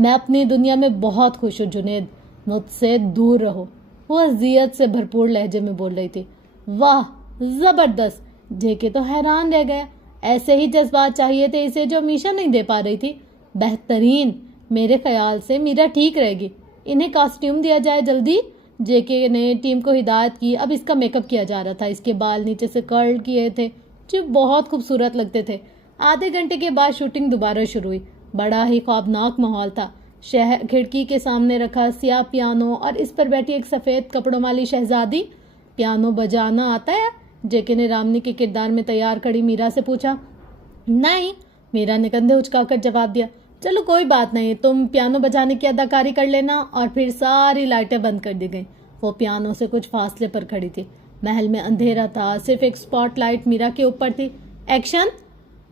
मैं अपनी दुनिया में बहुत खुश हूँ जुनेद, मुझसे दूर रहो, वो अजियत से भरपूर लहजे में बोल रही थी। वाह ज़बरदस्त। जेके तो हैरान रह गया। ऐसे ही जज्बात चाहिए थे इसे जो हमेशा नहीं दे पा रही थी। बेहतरीन, मेरे ख्याल से मीरा ठीक रहेगी। इन्हें कॉस्ट्यूम दिया जाए जल्दी। जेके ने टीम को हिदायत की। अब इसका मेकअप किया जा रहा था। इसके बाल नीचे से कर्ल किए थे जो बहुत खूबसूरत लगते थे। आधे घंटे के बाद शूटिंग दोबारा शुरू हुई। बड़ा ही ख्वाबनाक माहौल था। शहर खिड़की के सामने रखा सियाह पियानो और इस पर बैठी एक सफ़ेद कपड़ों वाली शहजादी। पियानो बजाना आता है? जेके ने रामनी के किरदार में तैयार खड़ी मीरा से पूछा। नहीं, मीरा ने कंधे उचकाकर जवाब दिया। चलो कोई बात नहीं, तुम पियानो बजाने की अदाकारी कर लेना। और फिर सारी लाइटें बंद कर दी गईं। वो पियानो से कुछ फासले पर खड़ी थी। महल में अंधेरा था, सिर्फ एक स्पॉटलाइट मीरा के ऊपर थी। एक्शन।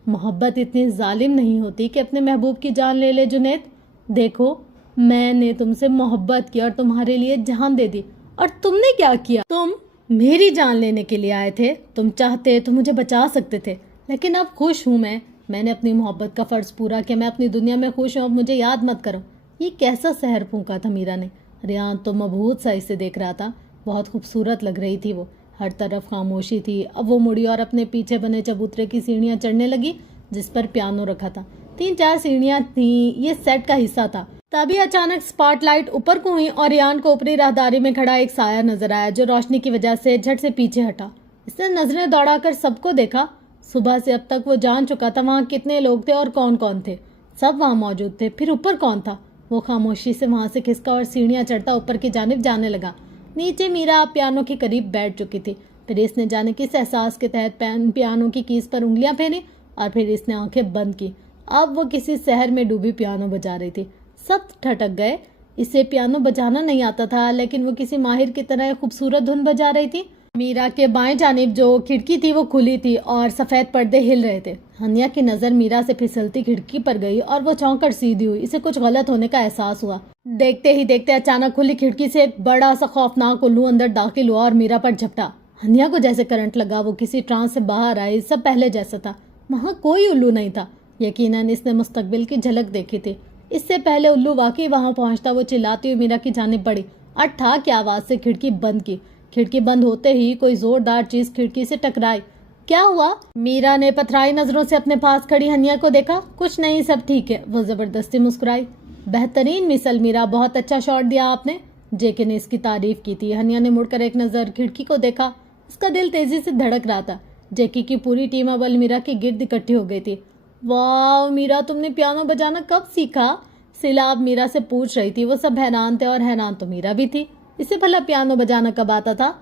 मोहब्बत इतनी जालिम नहीं होती कि अपने महबूब की जान ले ले जुनेद। देखो, मैंने तुमसे मोहब्बत की और तुम्हारे लिए जान दे दी, और तुमने क्या किया? तुम मेरी जान लेने के लिए आए थे। तुम चाहते तो मुझे बचा सकते थे, लेकिन अब खुश हूँ मैंने अपनी मोहब्बत का फ़र्ज़ पूरा किया। मैं अपनी दुनिया में खुश हूँ, अब मुझे याद मत करो। ये कैसा सहर फूंका था मीरा ने। रियान तो मबहूत सा इसे देख रहा था। बहुत खूबसूरत लग रही थी वो। हर तरफ खामोशी थी। अब वो मुड़ी और अपने पीछे बने चबूतरे की सीढ़ियाँ चढ़ने लगी जिस पर पियानो रखा था। 3-4 सीढ़ियाँ थीं। ये सेट का हिस्सा था। तभी अचानक स्पॉटलाइट ऊपर को हुई और रियान को ऊपरी राहदारी में खड़ा एक साया नजर आया जो रोशनी की वजह से झट से पीछे हटा। इसने नजरें दौड़ाकर सबको देखा। सुबह से अब तक वो जान चुका था वहाँ कितने लोग थे और कौन कौन थे। सब वहाँ मौजूद थे। फिर ऊपर कौन था? वो खामोशी से वहाँ से खिसका और सीढ़ियाँ चढ़ता ऊपर की जानिब जाने लगा। नीचे मीरा पियानो के करीब बैठ चुकी थी। फिर इसने जाने किस एहसास के तहत पियानो की कीज पर उंगलियां फेरी और फिर इसने आंखें बंद की। अब वो किसी शहर में डूबी पियानो बजा रही थी। सब ठटक गए। इसे पियानो बजाना नहीं आता था, लेकिन वो किसी माहिर की तरह खूबसूरत धुन बजा रही थी। मीरा के बाएं जानिब जो खिड़की थी वो खुली थी और सफ़ेद पर्दे हिल रहे थे। हनिया की नज़र मीरा से फिसलती खिड़की पर गई और वो चौंक कर सीधी हुई। इसे कुछ गलत होने का एहसास हुआ। देखते ही देखते अचानक खुली खिड़की से एक बड़ा सा खौफनाक उल्लू अंदर दाखिल हुआ और मीरा पर झपटा। हनिया को जैसे करंट लगा, वो किसी ट्रांस से बाहर आई। सब पहले जैसा था, वहाँ कोई उल्लू नहीं था। यकीनन इसने मुस्तकबिल की झलक देखी थी। इससे पहले उल्लू वाकई वहां पहुंचता, वो चिल्लाती हुई मीरा की जानिब बढ़ी और ठाक की आवाज से खिड़की बंद की। खिड़की बंद होते ही कोई जोरदार चीज खिड़की से टकराई। क्या हुआ? मीरा ने पथराई नजरों से अपने पास खड़ी हनिया को देखा। कुछ नहीं, सब ठीक है, वो जबरदस्ती मुस्कुराई। बेहतरीन मिसल मीरा, बहुत अच्छा शॉट दिया आपने, जेके ने इसकी तारीफ की थी। हनिया ने मुड़कर एक नजर खिड़की को देखा। उसका दिल तेजी से धड़क रहा था। जेकी की पूरी टीम अब अलमीरा के गिर्द इकट्ठी हो गई थी। वाह मीरा, तुमने पियानो बजाना कब सीखा? सिलाब मीरा से पूछ रही थी। वो सब हैरान थे और हैरान तो मीरा भी थी। इसे भला पियानो बजाना कब आता था?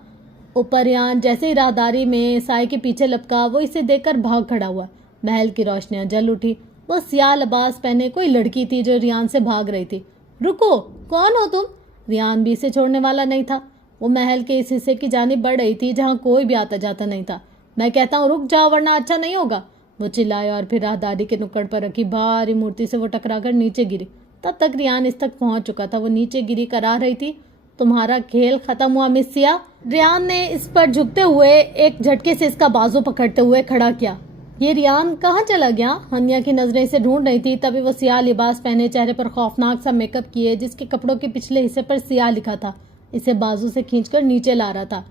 ऊपर रियान जैसे ही राहदारी में साय के पीछे लपका, वो इसे देखकर भाग खड़ा हुआ। महल की रोशनियां जल उठी। वो सियाह लिबास पहने कोई लड़की थी जो रियान से भाग रही थी। रुको, कौन हो तुम? रियान भी इसे छोड़ने वाला नहीं था। वो महल के इस हिस्से की जानिब बढ़ रही थी जहाँ कोई भी आता जाता नहीं था। मैं कहता हूँ रुक जाओ वरना अच्छा नहीं होगा, वो चिल्लाया और फिर राहदारी के नुक्कड़ पर रखी भारी मूर्ति से वो टकराकर नीचे गिरी। तब तक रियान इस तक पहुंच चुका था। वो नीचे गिरी करा रही थी। तुम्हारा खेल खत्म हुआ मिस सिया। रियान ने इस पर झुकते हुए एक झटके से इसका बाजू पकड़ते हुए खड़ा किया। ये रियान कहाँ चला गया? हनिया की नजरें इसे ढूंढ रही थी। तभी वो सियाह लिबास पहने, चेहरे पर खौफनाक सा मेकअप किए, जिसके कपड़ों के पिछले हिस्से पर सियाह लिखा था, इसे बाजू से खींचकर नीचे ला रहा था।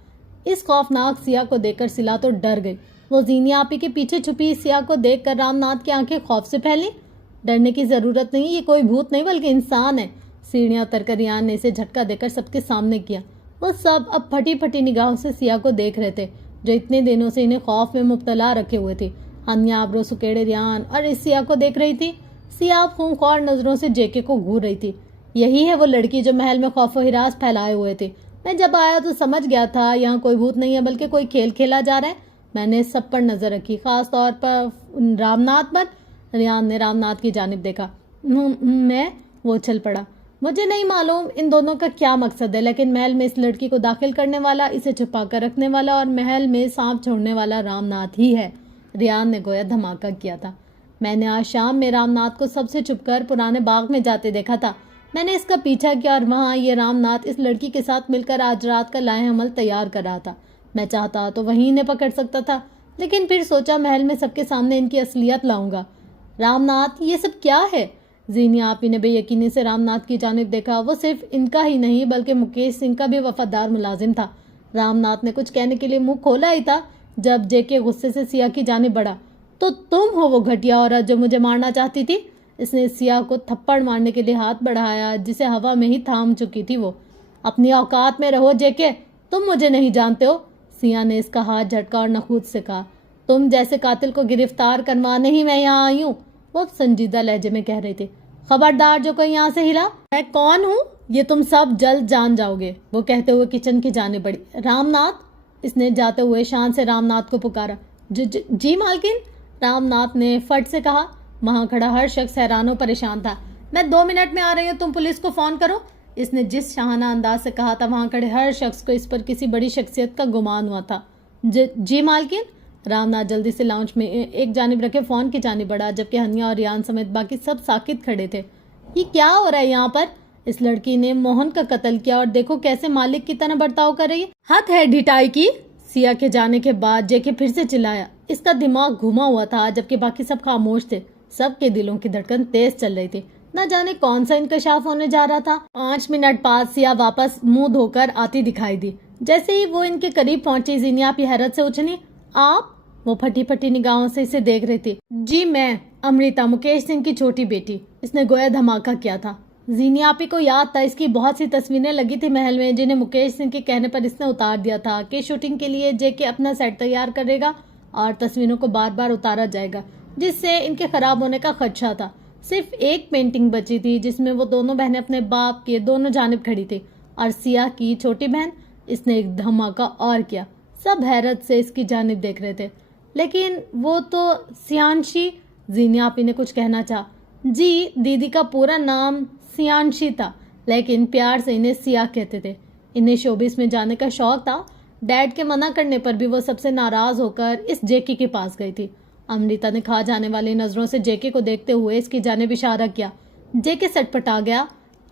इस खौफनाक सिया को देखकर सिला तो डर गई। वो जीनी आपी के पीछे छुपी सिया को देखकर रामनाथ की आंखें खौफ से फैली। डरने की जरूरत नहीं, ये कोई भूत नहीं बल्कि इंसान है। सीढ़ियां उतरकर रियान ने इसे झटका देकर सबके सामने किया। वो सब अब फटी फटी निगाहों से सिया को देख रहे थे, जो इतने दिनों से इन्हें खौफ में मुब्तला रखे हुए थे। हनिया आबरो सुकेड़े रियान और इस सिया को देख रही थी। सिया खूंखार नजरों से जेके को घूर रही थी। यही है वो लड़की जो महल में खौफ व हिरास फैलाए हुए थे। मैं जब आया तो समझ गया था यहाँ कोई भूत नहीं है बल्कि कोई खेल खेला जा रहा है। मैंने सब पर नजर रखी, खास तौर पर रामनाथ पर। रियान ने रामनाथ की जानिब देखा। मैं? वो उछल पड़ा। मुझे नहीं मालूम इन दोनों का क्या मकसद है, लेकिन महल में इस लड़की को दाखिल करने वाला, इसे छुपा कर रखने वाला और महल में सांप छोड़ने वाला रामनाथ ही है। रियान ने गोया धमाका किया था। मैंने आज शाम में रामनाथ को सबसे छुपकर पुराने बाग में जाते देखा था। मैंने इसका पीछा किया और वहाँ ये रामनाथ इस लड़की के साथ मिलकर आज रात का लाए अमल तैयार कर रहा था। मैं चाहता तो वहीं इन्हें पकड़ सकता था, लेकिन फिर सोचा महल में सबके सामने इनकी असलियत लाऊंगा। रामनाथ, ये सब क्या है? जीनी आपी ने बेयकीनी से रामनाथ की जानिब देखा। वो सिर्फ इनका ही नहीं बल्कि मुकेश सिंह का भी वफादार मुलाजिम था। रामनाथ ने कुछ कहने के लिए मुंह खोला ही था जब जेके गुस्से से सिया की जानिब बढ़ा। तो तुम हो वो घटिया औरत जो मुझे मारना चाहती थी? इसने सिया को थप्पड़ मारने के लिए हाथ बढ़ाया, जिसे हवा में ही थाम चुकी थी वो। अपनी औकात में रहो जेके, तुम मुझे नहीं जानते हो। सिया ने इसका हाथ झटका और नखूद से कहा, तुम जैसे कातिल को गिरफ्तार करवाने ही मैं यहाँ आई हूँ। वो संजीदा लहजे में कह रही थी। खबरदार जो कोई यहाँ से हिला। मैं कौन हूँ ये तुम सब जल्द जान जाओगे, वो कहते हुए किचन की जाने बढ़ी। रामनाथ, इसने जाते हुए शान से रामनाथ को पुकारा। जी मालकिन, रामनाथ ने फट से कहा। वहां खड़ा हर शख्स हैरान और परेशान था। मैं 2 मिनट में आ रही हूँ, तुम पुलिस को फोन करो। इसने जिस शाहाना अंदाज से कहा था, वहां खड़े हर शख्स को इस पर किसी बड़ी शख्सियत का गुमान हुआ था। जी मालकिन। रामनाथ जल्दी से लाउंज में एक जानिब रखे फोन की जानिब बढ़ा, जबकि हनिया और रियान समेत बाकी सब साकित खड़े थे। ये क्या हो रहा है यहाँ पर? इस लड़की ने मोहन का कत्ल किया और देखो कैसे मालिक की तरह बर्ताव कर रही है। हद है ढिठाई की। सिया के जाने के बाद जेके फिर से चिल्लाया। इसका दिमाग घुमा हुआ था, जबकि बाकी सब खामोश थे। सबके दिलों की धड़कन तेज चल रही थी। न जाने कौन सा इंकशाफ होने जा रहा था। 5 मिनट बाद सिया वापस मुंह धोकर आती दिखाई दी। जैसे ही वो इनके करीब पहुंची, जीनिया की हैरत से उछली। आप? वो फटी फटी निगाहों से इसे देख रही थी। जी मैं अमृता, मुकेश सिंह की छोटी बेटी। इसने गोया धमाका किया था। जीनिया आपी को याद था, इसकी बहुत सी तस्वीरें लगी थी महल में, जिन्हें मुकेश सिंह के कहने पर इसने उतार दिया था कि शूटिंग के लिए जेके अपना सेट तैयार करेगा और तस्वीरों को बार बार उतारा जाएगा, जिससे इनके खराब होने का खदशा था। सिर्फ एक पेंटिंग बची थी जिसमें वो दोनों बहनें अपने बाप के दोनों जानिब खड़ी थी और सिया की छोटी बहन। इसने एक धमाका और किया। सब हैरत से इसकी जानिब देख रहे थे। लेकिन वो तो सियांशी। जीनिया आपी ने कुछ कहना चाहा। जी, दीदी का पूरा नाम सियांशी था, लेकिन प्यार से इन्हें सिया कहते थे। इन्हें शोबिस में जाने का शौक था। डैड के मना करने पर भी वो सबसे नाराज होकर इस जेके के पास गई थी। अमृता ने खा जाने वाली नजरों से जेके को देखते हुए इसकी जानिब इशारा किया। जेके सटपटा गया।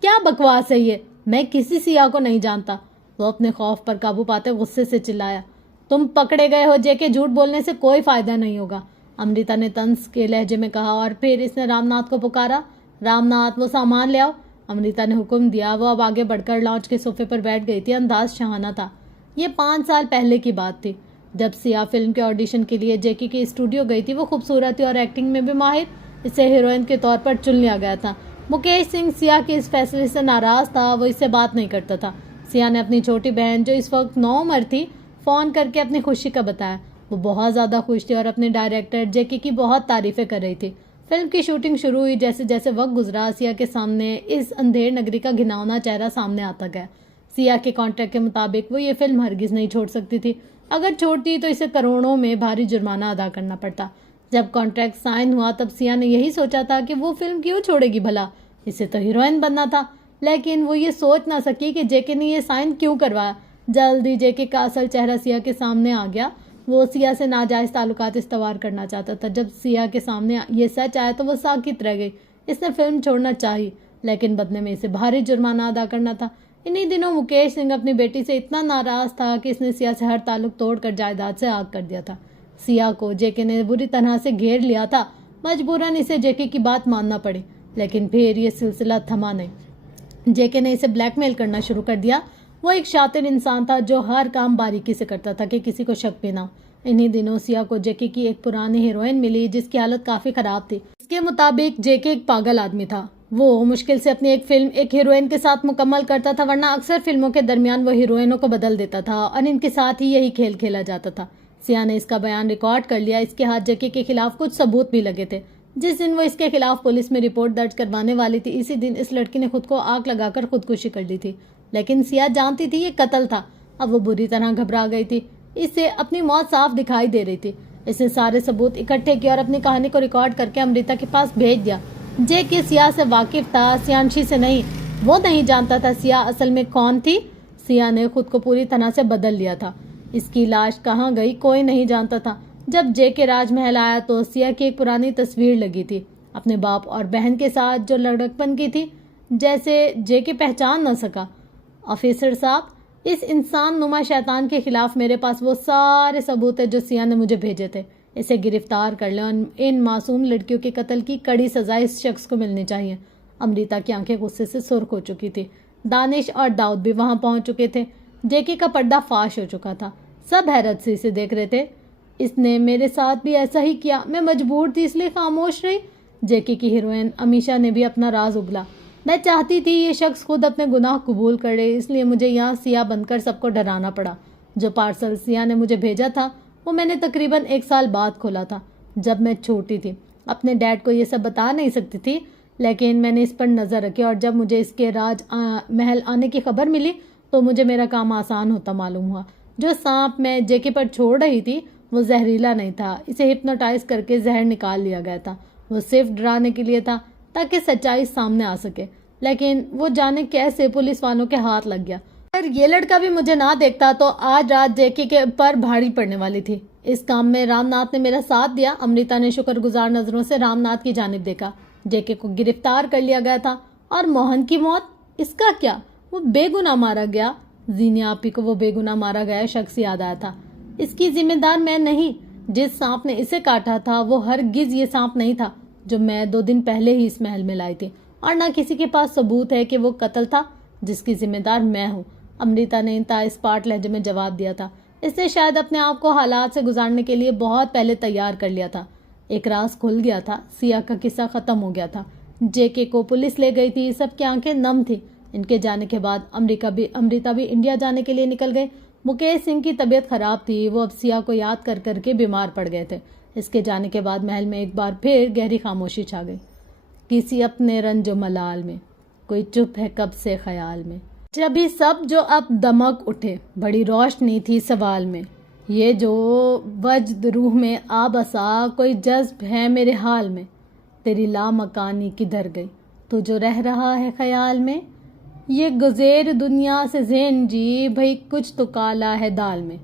क्या बकवास है ये? मैं किसी सिया को नहीं जानता। वो अपने खौफ पर काबू पाते गुस्से से चिल्लाया। तुम पकड़े गए हो जेके, झूठ बोलने से कोई फायदा नहीं होगा, अमृता ने तंज के लहजे में कहा। और फिर इसने रामनाथ को पुकारा। रामनाथ, वो सामान ले आओ, अमृता ने हुक्म दिया। वो अब आगे बढ़कर लॉन्च के सोफे पर बैठ गई थी। अंदाज शहाना था। ये 5 साल पहले की बात थी, जब सिया फिल्म के ऑडिशन के लिए जेके के स्टूडियो गई थी। वो खूबसूरत थी और एक्टिंग में भी माहिर। इसे हीरोइन के तौर पर चुन लिया गया था। मुकेश सिंह सिया के इस फैसले से नाराज था। वो इससे बात नहीं करता था। सिया ने अपनी छोटी बहन, जो इस वक्त 9 उम्र थी, फ़ोन करके अपनी खुशी का बताया। वो बहुत ज़्यादा खुश थी और अपने डायरेक्टर जेके की बहुत तारीफ़ें कर रही थी। फिल्म की शूटिंग शुरू हुई। जैसे जैसे वक्त गुजरा, सिया के सामने इस अंधेर नगरी का घिनौना चेहरा सामने आता गया। सिया के कॉन्ट्रैक्ट के मुताबिक वो ये फिल्म हरगिज़ नहीं छोड़ सकती थी। अगर छोड़ती तो इसे करोड़ों में भारी जुर्माना अदा करना पड़ता। जब कॉन्ट्रैक्ट साइन हुआ तब सिया ने यही सोचा था कि वो फिल्म क्यों छोड़ेगी भला, इसे तो हीरोइन बनना था। लेकिन वो ये सोच ना सकी कि जेके ने ये साइन क्यों करवाया। जल्दी जेके का असल चेहरा सिया के सामने आ गया। वो सिया से नाजायज़ ताल्लुकात इस्तवार करना चाहता था। जब सिया के सामने ये सच आया तो वो साकित रह गई। इसने फिल्म छोड़ना चाहिए, लेकिन बदले में इसे भारी जुर्माना अदा करना था। इन्हीं दिनों मुकेश सिंह अपनी बेटी से इतना नाराज़ था कि इसने सिया से हर ताल्लुक तोड़कर जायदाद से आग कर दिया था। सिया को जेके ने बुरी तरह से घेर लिया था। मजबूरन इसे जेके की बात मानना पड़ी, लेकिन फिर ये सिलसिला थमा नहीं। जेके ने इसे ब्लैकमेल करना शुरू कर दिया। वो एक शातिर इंसान था जो हर काम बारीकी से करता था कि किसी को शक भी ना हो। इन्हीं दिनों सिया को जेके की एक पुरानी हीरोइन मिली जिसकी हालत काफ़ी ख़राब थी। इसके मुताबिक जेके एक पागल आदमी था। वो मुश्किल से अपनी एक फिल्म एक हीरोइन के साथ मुकम्मल करता था, वरना अक्सर फिल्मों के दरमियान वो हीरोइनों को बदल देता था और इनके साथ ही यही खेल खेला जाता था। सिया ने इसका बयान रिकॉर्ड कर लिया। इसके हाथ जेके के खिलाफ कुछ सबूत भी लगे थे। जिस दिन वो इसके खिलाफ पुलिस में रिपोर्ट दर्ज करवाने वाली थी, इसी दिन इस लड़की ने खुद को आग लगाकर खुदकुशी कर ली थी। लेकिन सिया जानती थी ये कत्ल था। अब वो बुरी तरह घबरा गई थी। इससे अपनी मौत साफ दिखाई दे रही थी। इसने सारे सबूत इकट्ठे किए और अपनी कहानी को रिकॉर्ड करके अमृता के पास भेज दिया। जेके सिया से वाकिफ था, सियांशी से नहीं। वो नहीं जानता था सिया असल में कौन थी। सिया ने खुद को पूरी तरह से बदल लिया था। इसकी लाश कहाँ गई कोई नहीं जानता था। जब जेके राजमहल आया तो सिया की एक पुरानी तस्वीर लगी थी, अपने बाप और बहन के साथ, जो लड़कपन की थी। जैसे जेके पहचान न सका। ऑफिसर साहब, इस इंसान नुमा शैतान के खिलाफ मेरे पास वो सारे सबूत है जो सिया ने मुझे भेजे थे। इसे गिरफ्तार कर लें और इन मासूम लड़कियों के कत्ल की कड़ी सजा इस शख्स को मिलनी चाहिए। अमृता की आंखें गुस्से से सुर्ख हो चुकी थी। दानिश और दाऊद भी वहां पहुंच चुके थे। जेके का पर्दा फाश हो चुका था। सब हैरत से इसे देख रहे थे। इसने मेरे साथ भी ऐसा ही किया, मैं मजबूर थी इसलिए खामोश रही। जेके की हीरोइन अमीशा ने भी अपना राज उगला। मैं चाहती थी ये शख्स खुद अपने गुनाह कबूल करे, इसलिए मुझे यहाँ सिया बनकर सबको डराना पड़ा। जो पार्सल सिया ने मुझे भेजा था वो मैंने तकरीबन 1 साल बाद खोला था, जब मैं छोटी थी। अपने डैड को ये सब बता नहीं सकती थी, लेकिन मैंने इस पर नज़र रखी और जब मुझे इसके महल आने की खबर मिली तो मुझे मेरा काम आसान होता मालूम हुआ। जो सांप मैं जेके पर छोड़ रही थी वो जहरीला नहीं था। इसे हिप्नोटाइज करके जहर निकाल लिया गया था। वो सिर्फ डराने के लिए था ताकि सच्चाई सामने आ सके, लेकिन वो जाने कैसे पुलिस वालों के हाथ लग गया। अगर ये लड़का भी मुझे ना देखता तो आज रात जेके के पर भारी पड़ने वाली थी। इस काम में रामनाथ ने मेरा साथ दिया। अमृता ने शुक्रगुजार नजरों से रामनाथ की जानिब देखा। जेके को गिरफ्तार कर लिया गया था और मोहन की मौत, इसका क्या? वो बेगुनाह मारा गया। जीनिया आपी को वो बेगुनाह मारा गया शख्स याद आया था। इसकी जिम्मेदार मैं नहीं। जिस सांप ने इसे काटा था वो हरगिज ये सांप नहीं था जो मैं 2 दिन पहले ही इस महल में लाई थी, और ना किसी के पास सबूत है कि वो कत्ल था जिसकी जिम्मेदार मैं हूँ। अमृता ने इंतहा इस्पाट लहजे में जवाब दिया था। इसने शायद अपने आप को हालात से गुजारने के लिए बहुत पहले तैयार कर लिया था। एक राज खुल गया था। सिया का किस्सा खत्म हो गया था। जेके को पुलिस ले गई थी। सबकी आंखें नम थी। इनके जाने के बाद अमृता भी इंडिया जाने के लिए निकल गए। मुकेश सिंह की तबीयत खराब थी। वो अब सिया को याद कर करके बीमार पड़ गए थे। इसके जाने के बाद महल में एक बार फिर गहरी खामोशी छा गई। किसी अपने रंजो मलाल में कोई चुप है कब से ख्याल में। जब ही सब जो अब दमक उठे, बड़ी रोशनी थी सवाल में। ये जो वजद रूह में आ बसा, कोई जज्ब है मेरे हाल में। तेरी लामकानी किधर गई, तू जो रह रहा है ख्याल में। ये गुज़ेर दुनिया से ज़ेन जी, भाई कुछ तो काला है दाल में।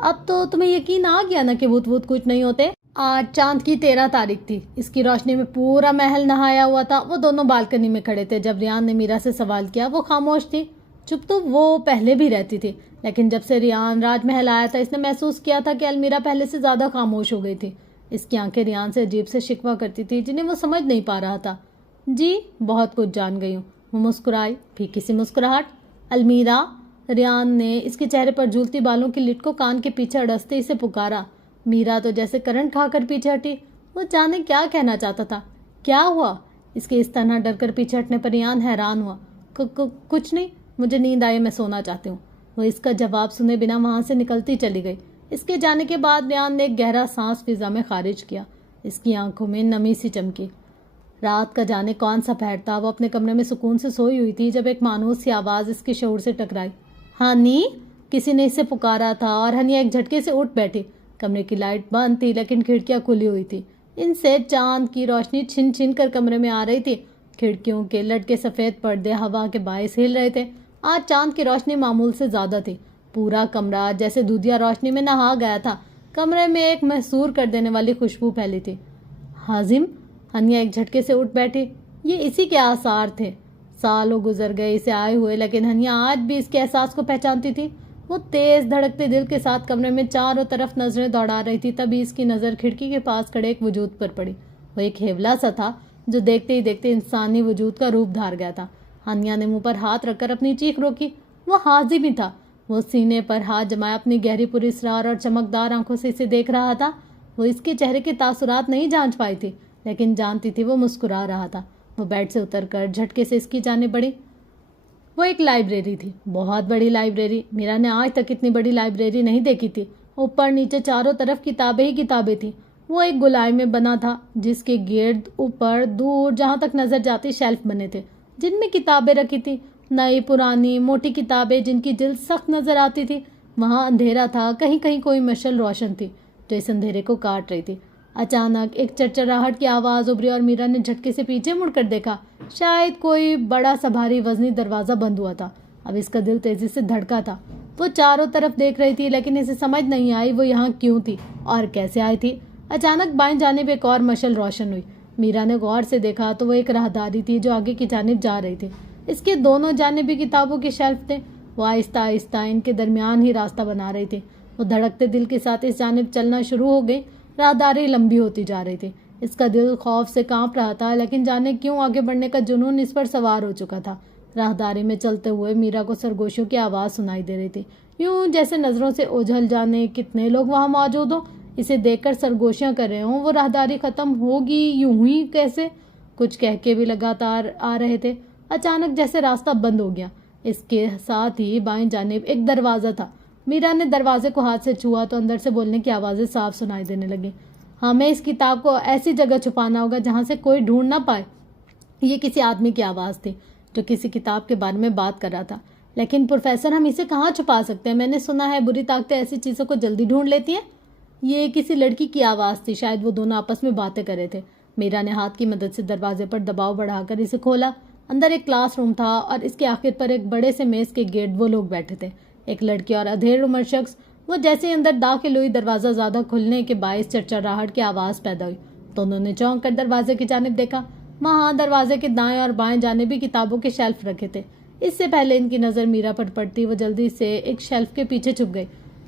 अब तो तुम्हें यकीन आ गया ना कि भूत वूत कुछ नहीं होते। आज चांद की 13 तारीख थी। इसकी रोशनी में पूरा महल नहाया हुआ था। वो दोनों बालकनी में खड़े थे। जब रियान ने मीरा से सवाल किया वो खामोश थी। चुप तो वो पहले भी रहती थी, लेकिन जब से रियान राजमहल आया था इसने महसूस किया था कि अलमीरा पहले से ज़्यादा खामोश हो गई थी। इसकी आंखें रियान से अजीब से शिकवा करती थी जिन्हें वो समझ नहीं पा रहा था। जी बहुत कुछ जान गई हूँ, वो मुस्कुराई, फीकी सी मुस्कुराहट। अलमीरा, रियान ने इसके चेहरे पर झूलती बालों की लिट को कान के पीछे अड़सते इसे पुकारा। मीरा तो जैसे करंट खाकर पीछे हटी। वो जाने क्या कहना चाहता था। क्या हुआ? इसके इस तरह डरकर पीछे हटने पर रियान हैरान हुआ। कुछ नहीं, मुझे नींद आई, मैं सोना चाहती हूँ। वो इसका जवाब सुने बिना वहाँ से निकलती चली गई। इसके जाने के बाद रियान ने एक गहरा सांस फिजा में खारिज किया। इसकी आंखों में नमी सी चमकी। रात का जाने कौन सा पहर था। वो अपने कमरे में सुकून से सोई हुई थी जब एक मानूस सी आवाज़ इसके शऊर से टकराई। हनी, किसी ने इसे पुकारा था और हनिया एक झटके से उठ बैठी। कमरे की लाइट बंद थी लेकिन खिड़कियां खुली हुई थी। इनसे चांद की रोशनी छिन छिन कर कमरे में आ रही थी। खिड़कियों के लटके सफ़ेद पर्दे हवा के बायस हिल रहे थे। आज चांद की रोशनी मामूल से ज़्यादा थी। पूरा कमरा जैसे दूधिया रोशनी में नहा गया था। कमरे में एक महसूर कर देने वाली खुशबू फैली थी। हाजिम, हनिया एक झटके से उठ बैठी। ये इसी के आसार थे। सालों गुजर गए इसे आए हुए, लेकिन हनिया आज भी इसके एहसास को पहचानती थी। वो तेज धड़कते दिल के साथ कमरे में चारों तरफ नजरें दौड़ा रही थी। तभी इसकी नज़र खिड़की के पास खड़े एक वजूद पर पड़ी। वो एक हेवला सा था जो देखते ही देखते इंसानी वजूद का रूप धार गया था। हनिया ने मुंह पर हाथ रखकर अपनी चीख रोकी। वो हाजिम ही था। वो सीने पर हाथ जमाए अपनी गहरी पुरस्रार और चमकदार आंखों से इसे देख रहा था। वो इसके चेहरे के तासुरात नहीं जांच पाई थी, लेकिन जानती थी वो मुस्कुरा रहा था। वो बेड से उतरकर झटके से इसकी जाने बढ़ी। वो एक लाइब्रेरी थी, बहुत बड़ी लाइब्रेरी। मीरा ने आज तक इतनी बड़ी लाइब्रेरी नहीं देखी थी। ऊपर नीचे चारों तरफ किताबें ही किताबें थी। वो एक गोलाई में बना था जिसके गिर्द ऊपर दूर जहाँ तक नजर जाती शेल्फ बने थे जिनमें किताबें रखी थी। नई पुरानी मोटी किताबें जिनकी जिल्द सख्त नजर आती थी। वहाँ अंधेरा था, कहीं कहीं कोई मशाल रोशन थी जो इस अंधेरे को काट रही थी। अचानक एक चरचराहट की आवाज़ उभरी और मीरा ने झटके से पीछे मुड़कर देखा। शायद कोई बड़ा सा भारी वजनी दरवाज़ा बंद हुआ था। अब इसका दिल तेज़ी से धड़का था। वो चारों तरफ देख रही थी, लेकिन इसे समझ नहीं आई वो यहाँ क्यों थी और कैसे आई थी। अचानक बाएं जानिब एक और मशाल रोशन हुई। मीरा ने गौर से देखा तो वो एक राहदारी थी जो आगे की जानिब जा रही थी। इसके दोनों जानिब भी किताबों के शेल्फ थे। वो आहिस्ता आहिस्ता इनके दरमियान ही रास्ता बना रही थी। वो धड़कते दिल के साथ इस जानिब चलना शुरू हो गई। राहदारी लंबी होती जा रही थी। इसका दिल खौफ से कांप रहा था, लेकिन जाने क्यों आगे बढ़ने का जुनून इस पर सवार हो चुका था। राहदारी में चलते हुए मीरा को सरगोशियों की आवाज़ सुनाई दे रही थी, यूं जैसे नज़रों से ओझल जाने कितने लोग वहाँ मौजूद हों। इसे देखकर सरगोशियाँ कर रहे हों। वो राहदारी ख़त्म होगी यूं ही कैसे, कुछ कह के भी लगातार आ रहे थे। अचानक जैसे रास्ता बंद हो गया। इसके साथ ही बाएं जानिब एक दरवाज़ा था। मीरा ने दरवाजे को हाथ से छुआ तो अंदर से बोलने की आवाज़ें साफ सुनाई देने लगी। हमें इस किताब को ऐसी जगह छुपाना होगा जहाँ से कोई ढूंढ ना पाए। ये किसी आदमी की आवाज़ थी जो किसी किताब के बारे में बात कर रहा था। लेकिन प्रोफेसर, हम इसे कहाँ छुपा सकते हैं? मैंने सुना है बुरी ताकतें ऐसी चीज़ों को जल्दी ढूंढ लेती हैं। ये किसी लड़की की आवाज़ थी। शायद वो दोनों आपस में बातें कर रहे थे। मीरा ने हाथ की मदद से दरवाजे पर दबाव बढ़ाकर इसे खोला। अंदर एक क्लासरूम था और इसके आखिर पर एक बड़े से मेज़ के गिर्द वो लोग बैठे थे, एक लड़की और अधेड़ उम्र शख्स। वो जैसे ही अंदर दाखिल हुई, दरवाज़ा ज़्यादा खुलने के बायस चरचराहट की आवाज़ पैदा हुई। दोनों ने चौंक कर दरवाजे की जानिब देखा। वहाँ दरवाजे के दाएं और बाएं जानिब भी किताबों के शेल्फ रखे थे। इससे पहले इनकी नज़र मीरा पर पड़ती वो जल्दी से एक शेल्फ के पीछे छुप गई।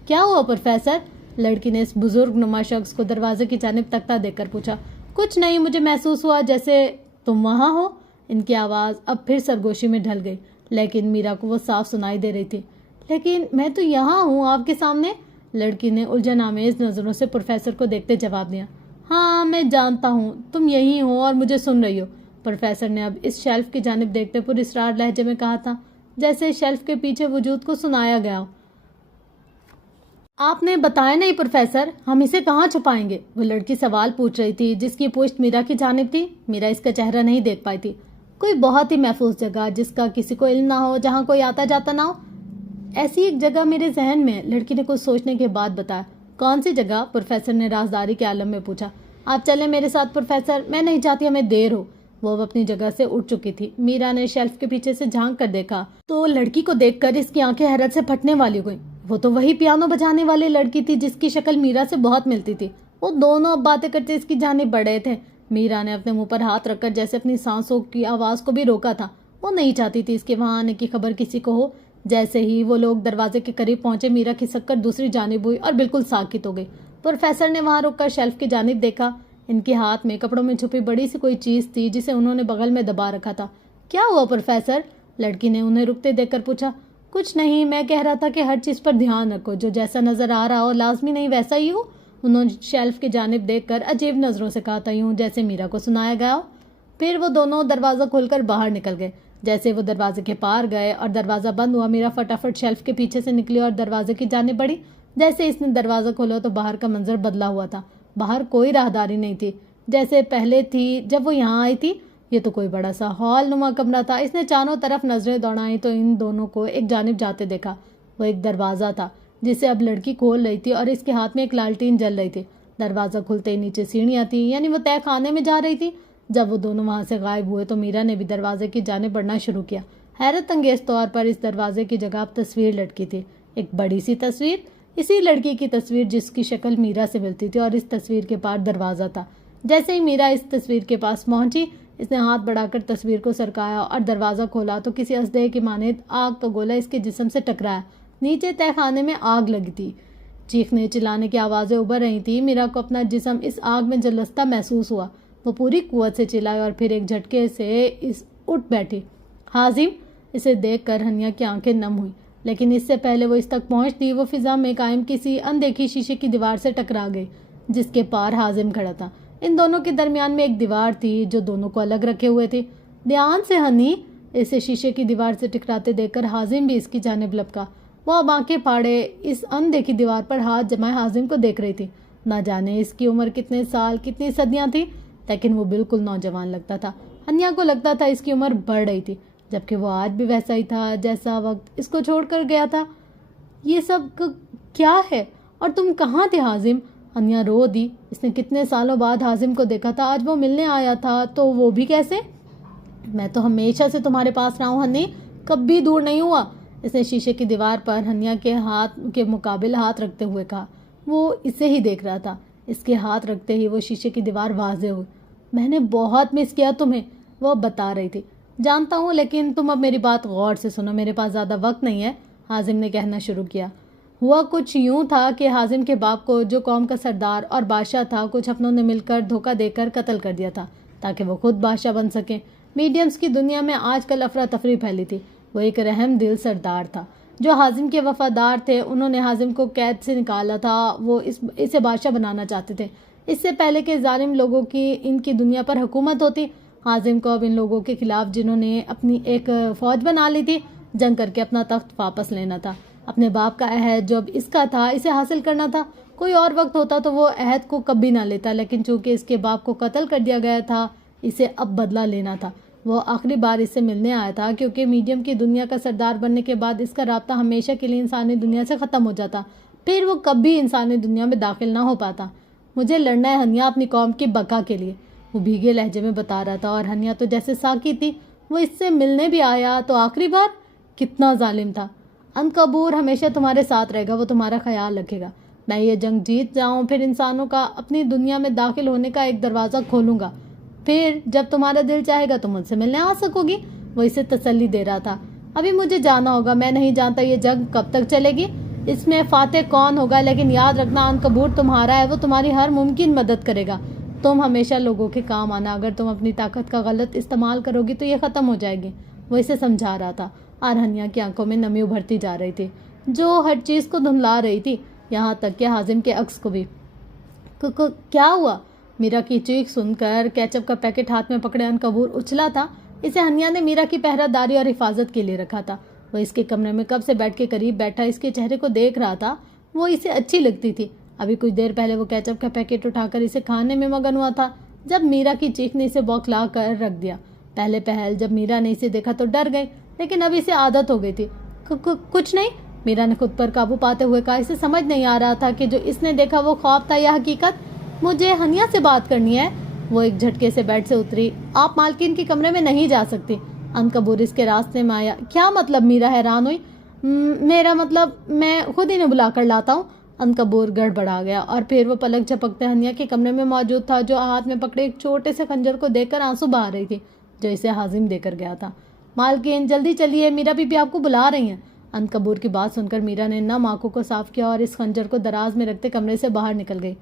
क्या हुआ प्रोफेसर? लड़की ने इस बुजुर्ग नुमा शख्स को दरवाजे की जानिब तकता देकर पूछा। कुछ नहीं, मुझे महसूस हुआ जैसे तुम वहाँ हो। इनकी आवाज़ अब फिर सरगोशी में ढल गई, लेकिन मीरा को वो साफ सुनाई दे रही थी। लेकिन मैं तो यहाँ हूँ आपके सामने। लड़की ने उलझन आमेज नज़रों से प्रोफेसर को देखते जवाब दिया। हाँ, मैं जानता हूँ तुम यहीं हो और मुझे सुन रही हो। प्रोफेसर ने अब इस शेल्फ की जानिब देखते पुरस्रार लहजे में कहा था, जैसे शेल्फ के पीछे वजूद को सुनाया गया हो। आपने बताया नहीं प्रोफेसर, हम इसे कहाँ छुपाएंगे? वो लड़की सवाल पूछ रही थी जिसकी पुश्त मीरा की जानिब थी। मीरा इसका चेहरा नहीं देख पाई थी। कोई बहुत ही महफूज जगह जिसका किसी को इल्म ना हो, जहाँ कोई आता जाता ना हो, ऐसी एक जगह मेरे जहन में। लड़की ने कुछ सोचने के बाद बताया। कौन सी जगह? प्रोफेसर ने राजदारी के आलम में पूछा। आप चलें मेरे साथ प्रोफेसर, मैं नहीं चाहती हमें देर हो। वो अपनी जगह से उठ चुकी थी। मीरा ने शेल्फ के पीछे से झांक कर देखा तो लड़की को देखकर इसकी आंखें हैरत से फटने वाली हुई। वो तो वही पियानो बजाने वाली लड़की थी जिसकी शक्ल मीरा से बहुत मिलती थी। वो दोनों अब बातें करते इसकी जानिब बढ़े थे। मीरा ने अपने मुंह पर हाथ रखकर जैसे अपनी सांसों की आवाज़ को भी रोका था। वो नहीं चाहती थी इसके वहाँ आने की खबर किसी को हो। जैसे ही वो लोग दरवाजे के करीब पहुंचे, मीरा खिसक कर दूसरी जानिब हुई और बिल्कुल साकित हो गई। प्रोफेसर ने वहां रुककर शेल्फ की जानिब देखा। इनके हाथ में कपड़ों में छुपी बड़ी सी कोई चीज थी जिसे उन्होंने बगल में दबा रखा था। क्या हुआ प्रोफेसर? लड़की ने उन्हें रुकते देखकर पूछा। कुछ नहीं, मैं कह रहा था कि हर चीज पर ध्यान रखो, जो जैसा नजर आ रहा हो लाजमी नहीं वैसा ही हो। उन्होंने शेल्फ की जानिब देखकर अजीब नजरों से कहा था, यूं जैसे मीरा को सुनाया गया हो। फिर वो दोनों दरवाजा खोलकर बाहर निकल गए। जैसे वो दरवाजे के पार गए और दरवाजा बंद हुआ, मीरा फटाफट शेल्फ के पीछे से निकली और दरवाजे की जानिब बढ़ी। जैसे इसने दरवाजा खोला तो बाहर का मंजर बदला हुआ था। बाहर कोई राहदारी नहीं थी जैसे पहले थी जब वो यहाँ आई थी। ये तो कोई बड़ा सा हॉल नुमा कमरा था। इसने चारों तरफ नजरें दौड़ाई तो इन दोनों को एक जानिब जाते देखा। वो एक दरवाजा था जिसे अब लड़की खोल रही थी और इसके हाथ में एक लालटीन जल रही थी। दरवाजा खुलते ही नीचे सीढ़ियाँ थी, यानी वो तय खाने में जा रही थी। जब वो दोनों वहां से गायब हुए तो मीरा ने भी दरवाजे की जानिब बढ़ना शुरू किया। हैरत अंगेज तौर पर इस दरवाजे की जगह अब तस्वीर लटकी थी, एक बड़ी सी तस्वीर, इसी लड़की की तस्वीर जिसकी शक्ल मीरा से मिलती थी, और इस तस्वीर के पार दरवाजा था। जैसे ही मीरा इस तस्वीर के पास पहुंची, इसने हाथ बढ़ाकर तस्वीर को सरकाया और दरवाजा खोला तो किसी असदेह की मानेद आग का गोला इसके जिस्म से टकराया। नीचे तहखाने में आग लगी थी। चीखने चिल्लाने की आवाजें उभर रही थी। मीरा को अपना जिस्म इस आग में जलस्ता महसूस हुआ। वो पूरी कुव्वत से चिल्लाई और फिर एक झटके से इस उठ बैठी। हाजिम! इसे देखकर हनिया की आंखें नम हुई, लेकिन इससे पहले वो इस तक पहुंचती वो फिजा में कायम किसी अनदेखी शीशे की दीवार से टकरा गई जिसके पार हाजिम खड़ा था। इन दोनों के दरमियान में एक दीवार थी जो दोनों को अलग रखे हुए थी। ध्यान से हनी! इसे शीशे की दीवार से टकराते देखकर हाजिम भी इसकी जानिब लपका। वो अब आंखें फाड़े इस अनदेखी दीवार पर हाथ जमाए हाजिम को देख रही थी। न जाने इसकी उम्र कितने साल, कितनी सदियां थी, लेकिन वो बिल्कुल नौजवान लगता था। हनिया को लगता था इसकी उम्र बढ़ रही थी, जबकि वो आज भी वैसा ही था जैसा वक्त इसको छोड़कर गया था। ये सब क्या है और तुम कहाँ थे हाजिम? हनिया रो दी। इसने कितने सालों बाद हाजिम को देखा था, आज वो मिलने आया था तो वो भी कैसे? मैं तो हमेशा से तुम्हारे पास रहा हूँ हनी, कभी दूर नहीं हुआ। इसने शीशे की दीवार पर हनिया के हाथ के मुकाबिल हाथ रखते हुए कहा। वो इसे ही देख रहा था। इसके हाथ रखते ही वो शीशे की दीवार वाजे हुई। मैंने बहुत मिस किया तुम्हें, वो बता रही थी। जानता हूँ, लेकिन तुम अब मेरी बात गौर से सुनो, मेरे पास ज़्यादा वक्त नहीं है, हाजिम ने कहना शुरू किया। हुआ कुछ यूं था कि हाजिम के बाप को, जो कौम का सरदार और बादशाह था, कुछ अपनों ने मिलकर धोखा देकर कत्ल कर दिया था ताकि वो खुद बादशाह बन सके। मीडियम्स की दुनिया में आजकल अफरा तफरी फैली थी। वो एक रहम दिल सरदार था जो हाजिम के वफादार थे। उन्होंने हाजिम को कैद से निकाला था। वो इसे बादशाह बनाना चाहते थे, इससे पहले कि जालिम लोगों की इनकी दुनिया पर हुकूमत होती। हाजिम को अब इन लोगों के खिलाफ, जिन्होंने अपनी एक फौज बना ली थी, जंग करके अपना तख्त वापस लेना था। अपने बाप का अहद जो अब इसका था, इसे हासिल करना था। कोई और वक्त होता तो वो अहद को कभी ना लेता, लेकिन चूंकि इसके बाप को कत्ल कर दिया गया था, इसे अब बदला लेना था। वो आखिरी बार इससे मिलने आया था क्योंकि मीडियम की दुनिया का सरदार बनने के बाद इसका राब्ता हमेशा के लिए इंसानी दुनिया से ख़त्म हो जाता, फिर वो कभी इंसानी दुनिया में दाखिल ना हो पाता। मुझे लड़ना है हनिया, अपनी कौम की बका के लिए, वो भीगे लहजे में बता रहा था। और हनिया तो जैसे साकी थी। वो इससे मिलने भी आया तो आखिरी बार। कितना जालिम था। अनकबूर हमेशा तुम्हारे साथ रहेगा, वो तुम्हारा ख्याल रखेगा। मैं ये जंग जीत जाऊं, फिर इंसानों का अपनी दुनिया में दाखिल होने का एक दरवाज़ा खोलूंगा। फिर जब तुम्हारा दिल चाहेगा तुम मुझसे मिलने आ सकोगी। वो इसे तसल्ली दे रहा था। अभी मुझे जाना होगा, मैं नहीं जानता ये जंग कब तक चलेगी, इसमें फातेह कौन होगा, लेकिन याद रखना अनकबूर तुम्हारा है, वो तुम्हारी हर मुमकिन मदद करेगा। तुम हमेशा लोगों के काम आना। अगर तुम अपनी ताकत का गलत इस्तेमाल करोगी तो ये ख़त्म हो जाएगी। वो इसे समझा रहा था और हनिया की आंखों में नमी उभरती जा रही थी जो हर चीज़ को धुंधला रही थी, यहाँ तक कि हाजिम के अक्स को भी। क्या हुआ? मीरा की चीख सुनकर केचप का पैकेट हाथ में पकड़े अनकबूर उछला था। इसे हनिया ने मीरा की पहरादारी और हिफाजत के लिए रखा था। वह इसके कमरे में कब से बैठ के करीब बैठा इसके चेहरे को देख रहा था। वो इसे अच्छी लगती थी। अभी कुछ देर पहले वो केचप का पैकेट उठाकर इसे खाने में मगन हुआ था जब मीरा की चीख ने इसे बौखला कर रख दिया। पहले पहल जब मीरा ने इसे देखा तो डर गई, लेकिन अब इसे आदत हो गई थी। कुछ नहीं, मीरा ने खुद पर काबू पाते हुए कहा। इसे समझ नहीं आ रहा था कि जो इसने देखा वो ख्वाब था या हकीकत। मुझे हनिया से बात करनी है। वो एक झटके से बेड से उतरी। आप मालकिन के कमरे में नहीं जा सकती। अनकबूर इसके रास्ते में आया। क्या मतलब? मीरा हैरान हुई। मेरा मतलब मैं खुद इन्हें बुला कर लाता हूँ। अनकबूर गड़बड़ा गया और फिर वो पलक झपकते हनिया के कमरे में मौजूद था, जो हाथ में पकड़े एक छोटे से खंजर को देखकर आंसू बहा रही थी, जो इसे हाजिम देकर गया था। मालकिन जल्दी चलिए, मीरा बीबी आपको बुला रही हैं। अनकबूर की बात सुनकर मीरा ने नम आंखों को साफ किया और इस खंजर को दराज में रखते कमरे से बाहर निकल गई।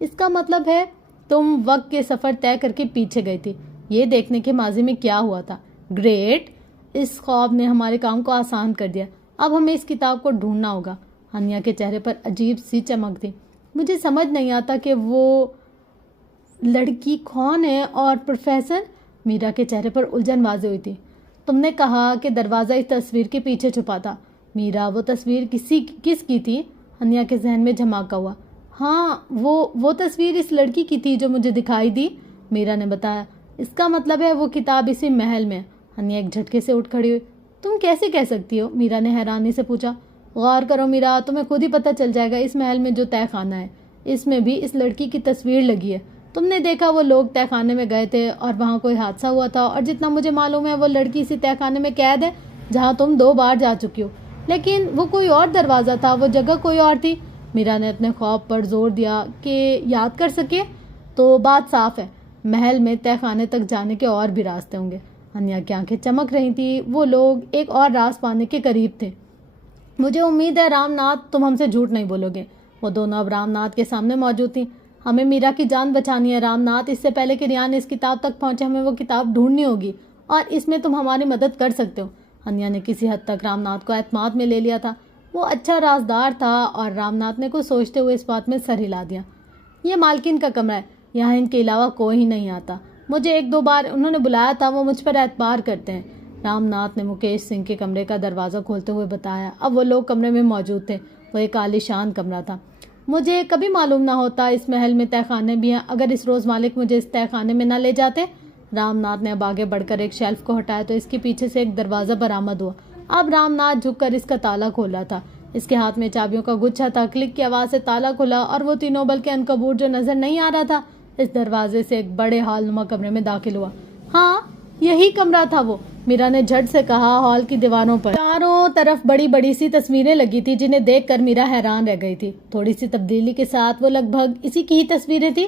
इसका मतलब है तुम वक्त के सफ़र तय करके पीछे गई थी, ये देखने के माजी में क्या हुआ था। ग्रेट, इस ख्वाब ने हमारे काम को आसान कर दिया। अब हमें इस किताब को ढूंढना होगा। हनिया के चेहरे पर अजीब सी चमक थी। मुझे समझ नहीं आता कि वो लड़की कौन है और प्रोफेसर। मीरा के चेहरे पर उलझन वाज़ेह हुई थी। तुमने कहा कि दरवाज़ा इस तस्वीर के पीछे छुपा था। मीरा, वो तस्वीर किसकी थी? हनिया के जहन में झमाका हुआ। हाँ, वो तस्वीर इस लड़की की थी जो मुझे दिखाई दी, मीरा ने बताया। इसका मतलब है वो किताब इसी महल में। हनिया एक झटके से उठ खड़ी हुई। तुम कैसे कह सकती हो? मीरा ने हैरानी से पूछा। गौर करो मीरा, तुम्हें खुद ही पता चल जाएगा। इस महल में जो तय खाना है, इसमें भी इस लड़की की तस्वीर लगी है। तुमने देखा वो लोग तय खाने में गए थे और वहाँ कोई हादसा हुआ था, और जितना मुझे मालूम है वो लड़की इसी तय खाने में कैद है जहाँ तुम 2 बार जा चुकी हो। लेकिन वो कोई और दरवाज़ा था, वो जगह कोई और थी। मीरा ने अपने ख्वाब पर जोर दिया कि याद कर सके तो बात साफ है, महल में तय खाने तक जाने के और भी रास्ते होंगे। हनिया की आंखें चमक रही थी। वो लोग एक और रास पाने के करीब थे। मुझे उम्मीद है रामनाथ, तुम हमसे झूठ नहीं बोलोगे। वो दोनों अब रामनाथ के सामने मौजूद थी। हमें मीरा की जान बचानी है रामनाथ। इससे पहले कि रियान इस किताब तक पहुंचे, हमें वो किताब ढूंढनी होगी और इसमें तुम हमारी मदद कर सकते हो। हनिया ने किसी हद तक रामनाथ को एतमाद में ले लिया था। वो अच्छा राजदार था और रामनाथ ने कुछ सोचते हुए इस बात में सर हिला दिया। ये मालकिन का कमरा है, यहाँ इनके अलावा कोई ही नहीं आता। मुझे 1-2 बार उन्होंने बुलाया था, वो मुझ पर एतबार करते हैं। रामनाथ ने मुकेश सिंह के कमरे का दरवाज़ा खोलते हुए बताया। अब वो लोग कमरे में मौजूद थे। वो एक आलीशान कमरा था। मुझे कभी मालूम ना होता इस महल में तहखाने भी हैं। अगर इस रोज़ मालिक मुझे इस तहखाने में ना ले जाते। रामनाथ ने अब आगे बढ़कर एक शेल्फ को हटाया तो इसके पीछे से एक दरवाज़ा बरामद हुआ। अब रामनाथ झुककर इसका ताला खोला था। इसके हाथ में चाबियों का गुच्छा था। क्लिक की आवाज़ से ताला खुला और वो तीनों, बल्कि अनकबूर जो नजर नहीं आ रहा था, इस दरवाजे से एक बड़े हॉल नुमा कमरे में दाखिल हुआ। हाँ, यही कमरा था वो, मीरा ने झट से कहा। हॉल की दीवारों पर चारों तरफ बड़ी बड़ी सी तस्वीरें लगी थी, जिन्हें देखकर मीरा हैरान रह गई थी। थोड़ी सी तब्दीली के साथ वो लगभग इसी की ही तस्वीरें थी।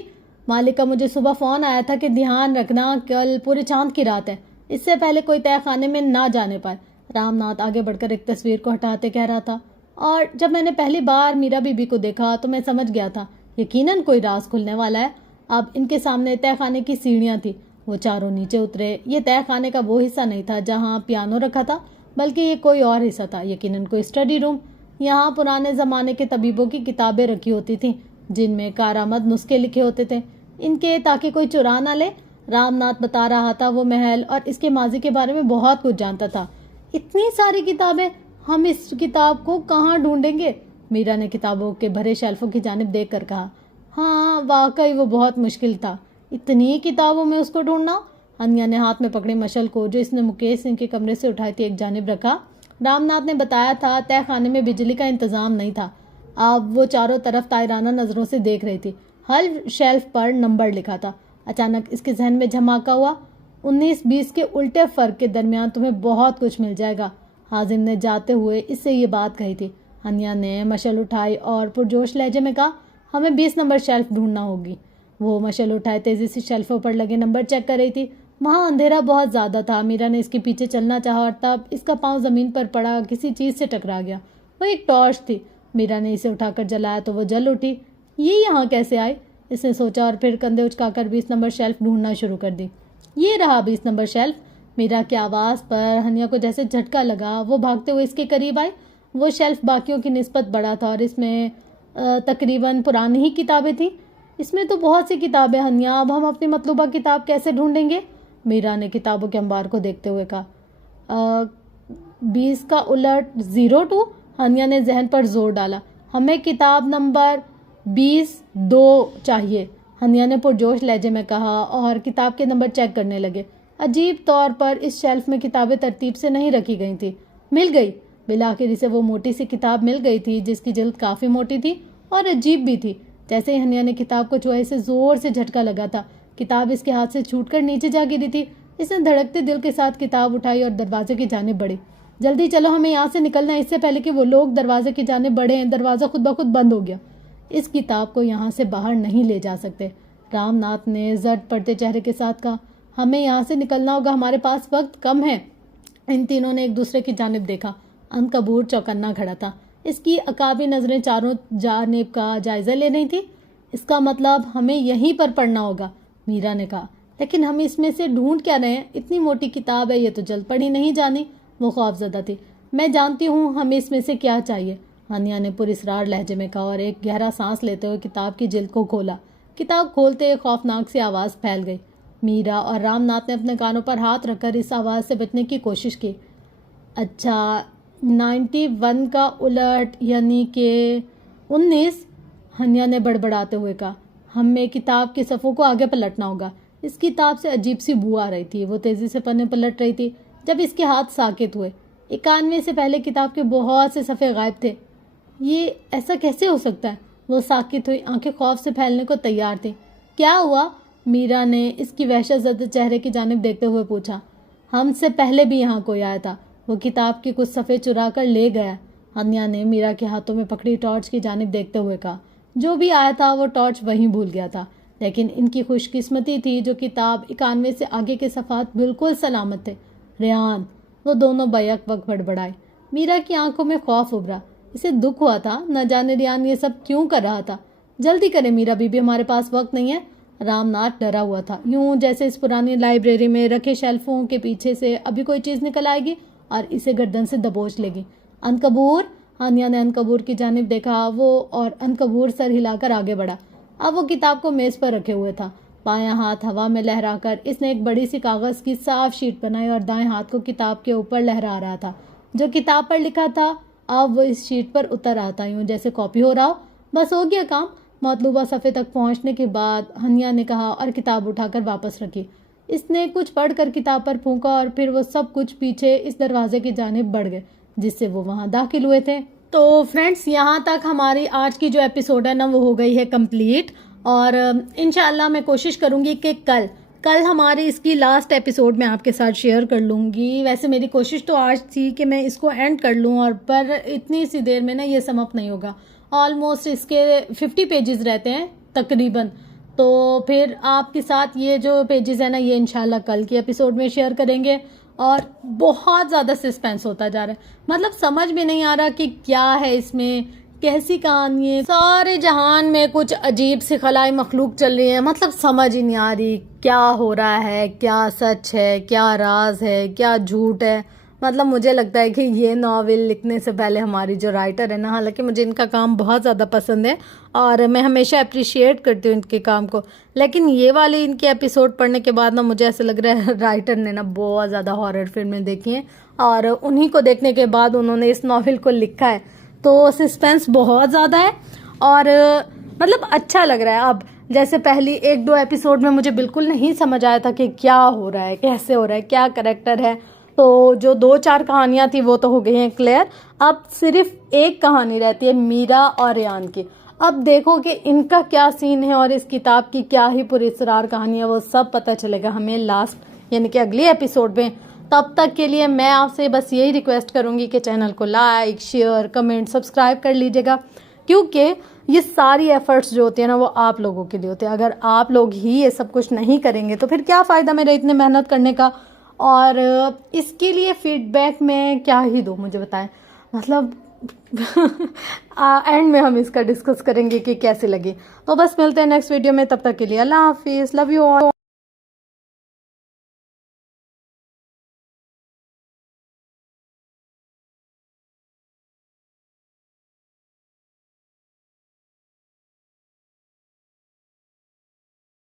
मालिक का मुझे सुबह फ़ोन आया था कि ध्यान रखना, कल पूरे चांद की रात है, इससे पहले कोई तय खाने में ना जाने पाए। रामनाथ आगे बढ़कर एक तस्वीर को हटाते कह रहा था। और जब मैंने पहली बार मीरा बीबी को देखा तो मैं समझ गया था यकीनन कोई राज खुलने वाला है। अब इनके सामने तय खाने की सीढ़ियाँ थी। वो चारों नीचे उतरे। ये तय खाने का वो हिस्सा नहीं था जहाँ पियानो रखा था, बल्कि ये कोई और हिस्सा था, यकीनन कोई स्टडी रूम। यहाँ पुराने ज़माने के तबीबों की किताबें रखी होती थीं, जिनमें कारामद नुस्खे लिखे होते थे इनके, ताकि कोई चुरा ना ले। रामनाथ बता रहा था वो महल और इसके माजी के बारे में बहुत कुछ जानता था। इतनी सारी किताबें, हम इस किताब को कहाँ ढूंढेंगे? मीरा ने किताबों के भरे शेल्फों की जानिब देख कर कहा। हाँ, वाकई वो बहुत मुश्किल था, इतनी किताबों में उसको ढूंढना। हनिया ने हाथ में पकड़ी मशल को, जो इसने मुकेश सिंह के कमरे से उठाई थी, एक जानिब रखा। रामनाथ ने बताया था तय खाने में बिजली का इंतजाम नहीं था। अब वो चारों तरफ तायराना नज़रों से देख रही थी। हर शेल्फ पर नंबर लिखा था। अचानक इसके जहन में झमाका हुआ। 19-20 के उल्टे फ़र्क के दरमियान तुम्हें बहुत कुछ मिल जाएगा, हाजिम ने जाते हुए इससे ये बात कही थी। हनिया ने मशल उठाई और पुरजोश लहजे में कहा, हमें 20 नंबर शेल्फ ढूंढना होगी। वो मशल उठाए तेज़ी से शेल्फों पर लगे नंबर चेक कर रही थी। वहाँ अंधेरा बहुत ज़्यादा था। मीरा ने इसके पीछे चलना चाहा और तब इसका पाँव ज़मीन पर पड़ा, किसी चीज़ से टकरा गया। वो एक टॉर्च थी। मीरा ने इसे उठाकर जलाया तो वो जल उठी। ये यहाँ कैसे आई, इसने सोचा और फिर कंधे उचकाकर 20 नंबर शेल्फ ढूंढना शुरू कर दी। ये रहा 20 नंबर शेल्फ। मीरा की आवाज़ पर हनिया को जैसे झटका लगा। वो भागते हुए इसके करीब आई। वो शेल्फ बाकियों की निस्बत बड़ा था और इसमें तकरीबन पुरानी ही किताबें थीं। इसमें तो बहुत सी किताबें हनिया, अब हम अपनी मतलूबा किताब कैसे ढूंढेंगे? मीरा ने किताबों के अंबार को देखते हुए कहा। 20 का उलट 02। हनिया ने जहन पर जोर डाला। हमें किताब नंबर 22 चाहिए, हनिया ने पुरजोश लहजे में कहा और किताब के नंबर चेक करने लगे। अजीब तौर पर इस शेल्फ में किताबें तरतीब से नहीं रखी गई थी। मिल गई। बिलाखिर इसे वो मोटी सी किताब मिल गई थी, जिसकी जल्द काफ़ी मोटी थी और अजीब भी थी। जैसे ही हनिया ने किताब को छुआ, इसे ज़ोर से झटका लगा था। किताब इसके हाथ से छूटकर नीचे जा गिरी थी। इसने धड़कते दिल के साथ किताब उठाई और दरवाजे की जानिब बढ़ी। जल्दी चलो, हमें यहाँ से निकलना है, इससे पहले कि वो लोग दरवाजे की जानिब बढ़े। दरवाज़ा खुद ब खुद बंद हो गया। इस किताब को यहाँ से बाहर नहीं ले जा सकते, रामनाथ ने जर्द पड़ते चेहरे के साथ कहा। हमें यहाँ से निकलना होगा, हमारे पास वक्त कम है। इन तीनों ने एक दूसरे की जानिब देखा। अनकबूर चौकन्ना खड़ा था। इसकी अकाबी नज़रें चारों जानिब का जायज़ा ले रही थी। इसका मतलब हमें यहीं पर पढ़ना होगा, मीरा ने कहा। लेकिन हम इसमें से ढूंढ क्या रहे हैं? इतनी मोटी किताब है, ये तो जल्द पढ़ी नहीं जानी। वो खौफजदा थी। मैं जानती हूँ हमें इसमें से क्या चाहिए, हानिया ने पुरस्रार लहजे में कहा और एक गहरा सांस लेते हुए किताब की जिल्द को खोला। किताब खोलते खौफनाक सी आवाज़ फैल गई। मीरा और रामनाथ ने अपने कानों पर हाथ रखकर इस आवाज़ से बचने की कोशिश की। अच्छा, 91 का उलट यानी कि 19, हनिया ने बड़बड़ाते हुए कहा। हमें किताब के सफ़ों को आगे पलटना होगा। इस किताब से अजीब सी बू आ रही थी। वो तेज़ी से पन्ने पलट रही थी जब इसके हाथ साकित हुए। 91 से पहले किताब के बहुत से सफ़े गायब थे। ये ऐसा कैसे हो सकता है? वो साकित हुई, आंखें खौफ से फैलने को तैयार थी। क्या हुआ? मीरा ने इसकी वहशतज़दा चेहरे की जानिब देखते हुए पूछा। हमसे पहले भी यहाँ कोई आया था, वो किताब के कुछ सफ़े चुरा कर ले गया। हनिया ने मीरा के हाथों में पकड़ी टॉर्च की जानिब देखते हुए कहा। जो भी आया था वो टॉर्च वहीं भूल गया था, लेकिन इनकी खुशकिस्मती थी जो किताब 91 से आगे के सफ़ात बिल्कुल सलामत थे। रेहान, वो दोनों बैक वक्त बड़बड़ाए। मीरा की आंखों में खौफ उभरा। इसे दुख हुआ था, न जाने रेहान ये सब क्यों कर रहा था। जल्दी करें मीरा बीबी, हमारे पास वक्त नहीं है। रामनाथ डरा हुआ था, यूं जैसे इस पुरानी लाइब्रेरी में रखे शेल्फों के पीछे से अभी कोई चीज़ निकल आएगी और इसे गर्दन से दबोच लेगी। अनकबूर, हानिया ने अनकबूर की जानिब देखा। वो और अनकबूर सर हिलाकर आगे बढ़ा। अब वो किताब को मेज़ पर रखे हुए था। बायां हाथ हवा में लहराकर इसने एक बड़ी सी कागज़ की साफ शीट बनाई और दाएं हाथ को किताब के ऊपर लहरा रहा था। जो किताब पर लिखा था अब वो इस शीट पर उतर आता, यूँ जैसे कॉपी हो रहा हो। बस हो गया काम। मतलूबा सफ़े तक पहुँचने के बाद हनिया ने कहा और किताब उठाकर वापस रखी। इसने कुछ पढ़कर किताब पर फूंका और फिर वो सब कुछ पीछे इस दरवाजे की जानिब बढ़ गए जिससे वो वहाँ दाखिल हुए थे। तो फ्रेंड्स, यहाँ तक हमारी आज की जो एपिसोड है ना वो हो गई है कंप्लीट। और इंशाल्लाह मैं कोशिश करूँगी कि कल हमारी इसकी लास्ट एपिसोड में आपके साथ शेयर कर लूँगी। वैसे मेरी कोशिश तो आज थी कि मैं इसको एंड कर लूँ, और पर इतनी सी देर में ना ये समाप्त नहीं होगा। ऑलमोस्ट इसके 50 पेजेस रहते हैं तकरीबन। तो फिर आपके साथ ये जो पेजेस है ना ये इंशाल्लाह कल की एपिसोड में शेयर करेंगे। और बहुत ज़्यादा सस्पेंस होता जा रहा है, मतलब समझ में नहीं आ रहा कि क्या है इसमें, कैसी कहानी है। सारे जहान में कुछ अजीब सी खलाई मखलूक चल रही है, मतलब समझ ही नहीं आ रही क्या हो रहा है, क्या सच है, क्या राज है, क्या झूठ है। मतलब मुझे लगता है कि ये नावल लिखने से पहले हमारी जो राइटर है ना, हालांकि मुझे इनका काम बहुत ज़्यादा पसंद है और मैं हमेशा अप्रिशिएट करती हूँ इनके काम को, लेकिन ये वाली इनके एपिसोड पढ़ने के बाद ना मुझे ऐसा लग रहा है राइटर ने ना बहुत ज़्यादा हॉरर फिल्में देखी हैं और उन्हीं को देखने के बाद उन्होंने इस नावल को लिखा है। तो सस्पेंस बहुत ज़्यादा है और मतलब अच्छा लग रहा है। अब जैसे पहली 1-2 एपिसोड में मुझे बिल्कुल नहीं समझ आया था कि क्या हो रहा है, कैसे हो रहा है, क्या करैक्टर है। तो जो 2-4 कहानियाँ थी वो तो हो गई हैं क्लियर। अब सिर्फ एक कहानी रहती है मीरा और रेहान की। अब देखो कि इनका क्या सीन है और इस किताब की क्या ही पुरस्कार कहानी है, वो सब पता चलेगा हमें लास्ट यानी कि अगले एपिसोड में। तब तक के लिए मैं आपसे बस यही रिक्वेस्ट करूँगी कि चैनल को लाइक, शेयर, कमेंट, सब्सक्राइब कर लीजिएगा, क्योंकि ये सारी एफर्ट्स जो होती है ना वो आप लोगों के लिए होते हैं। अगर आप लोग ही ये सब कुछ नहीं करेंगे तो फिर क्या फ़ायदा मेरा इतने मेहनत करने का। और इसके लिए फीडबैक मैं क्या ही दूँ, मुझे बताएं। मतलब एंड में हम इसका डिस्कस करेंगे कि कैसे लगे। तो बस मिलते हैं नेक्स्ट वीडियो में, तब तक के लिए अल्लाह हाफिज़, लव यू ऑल।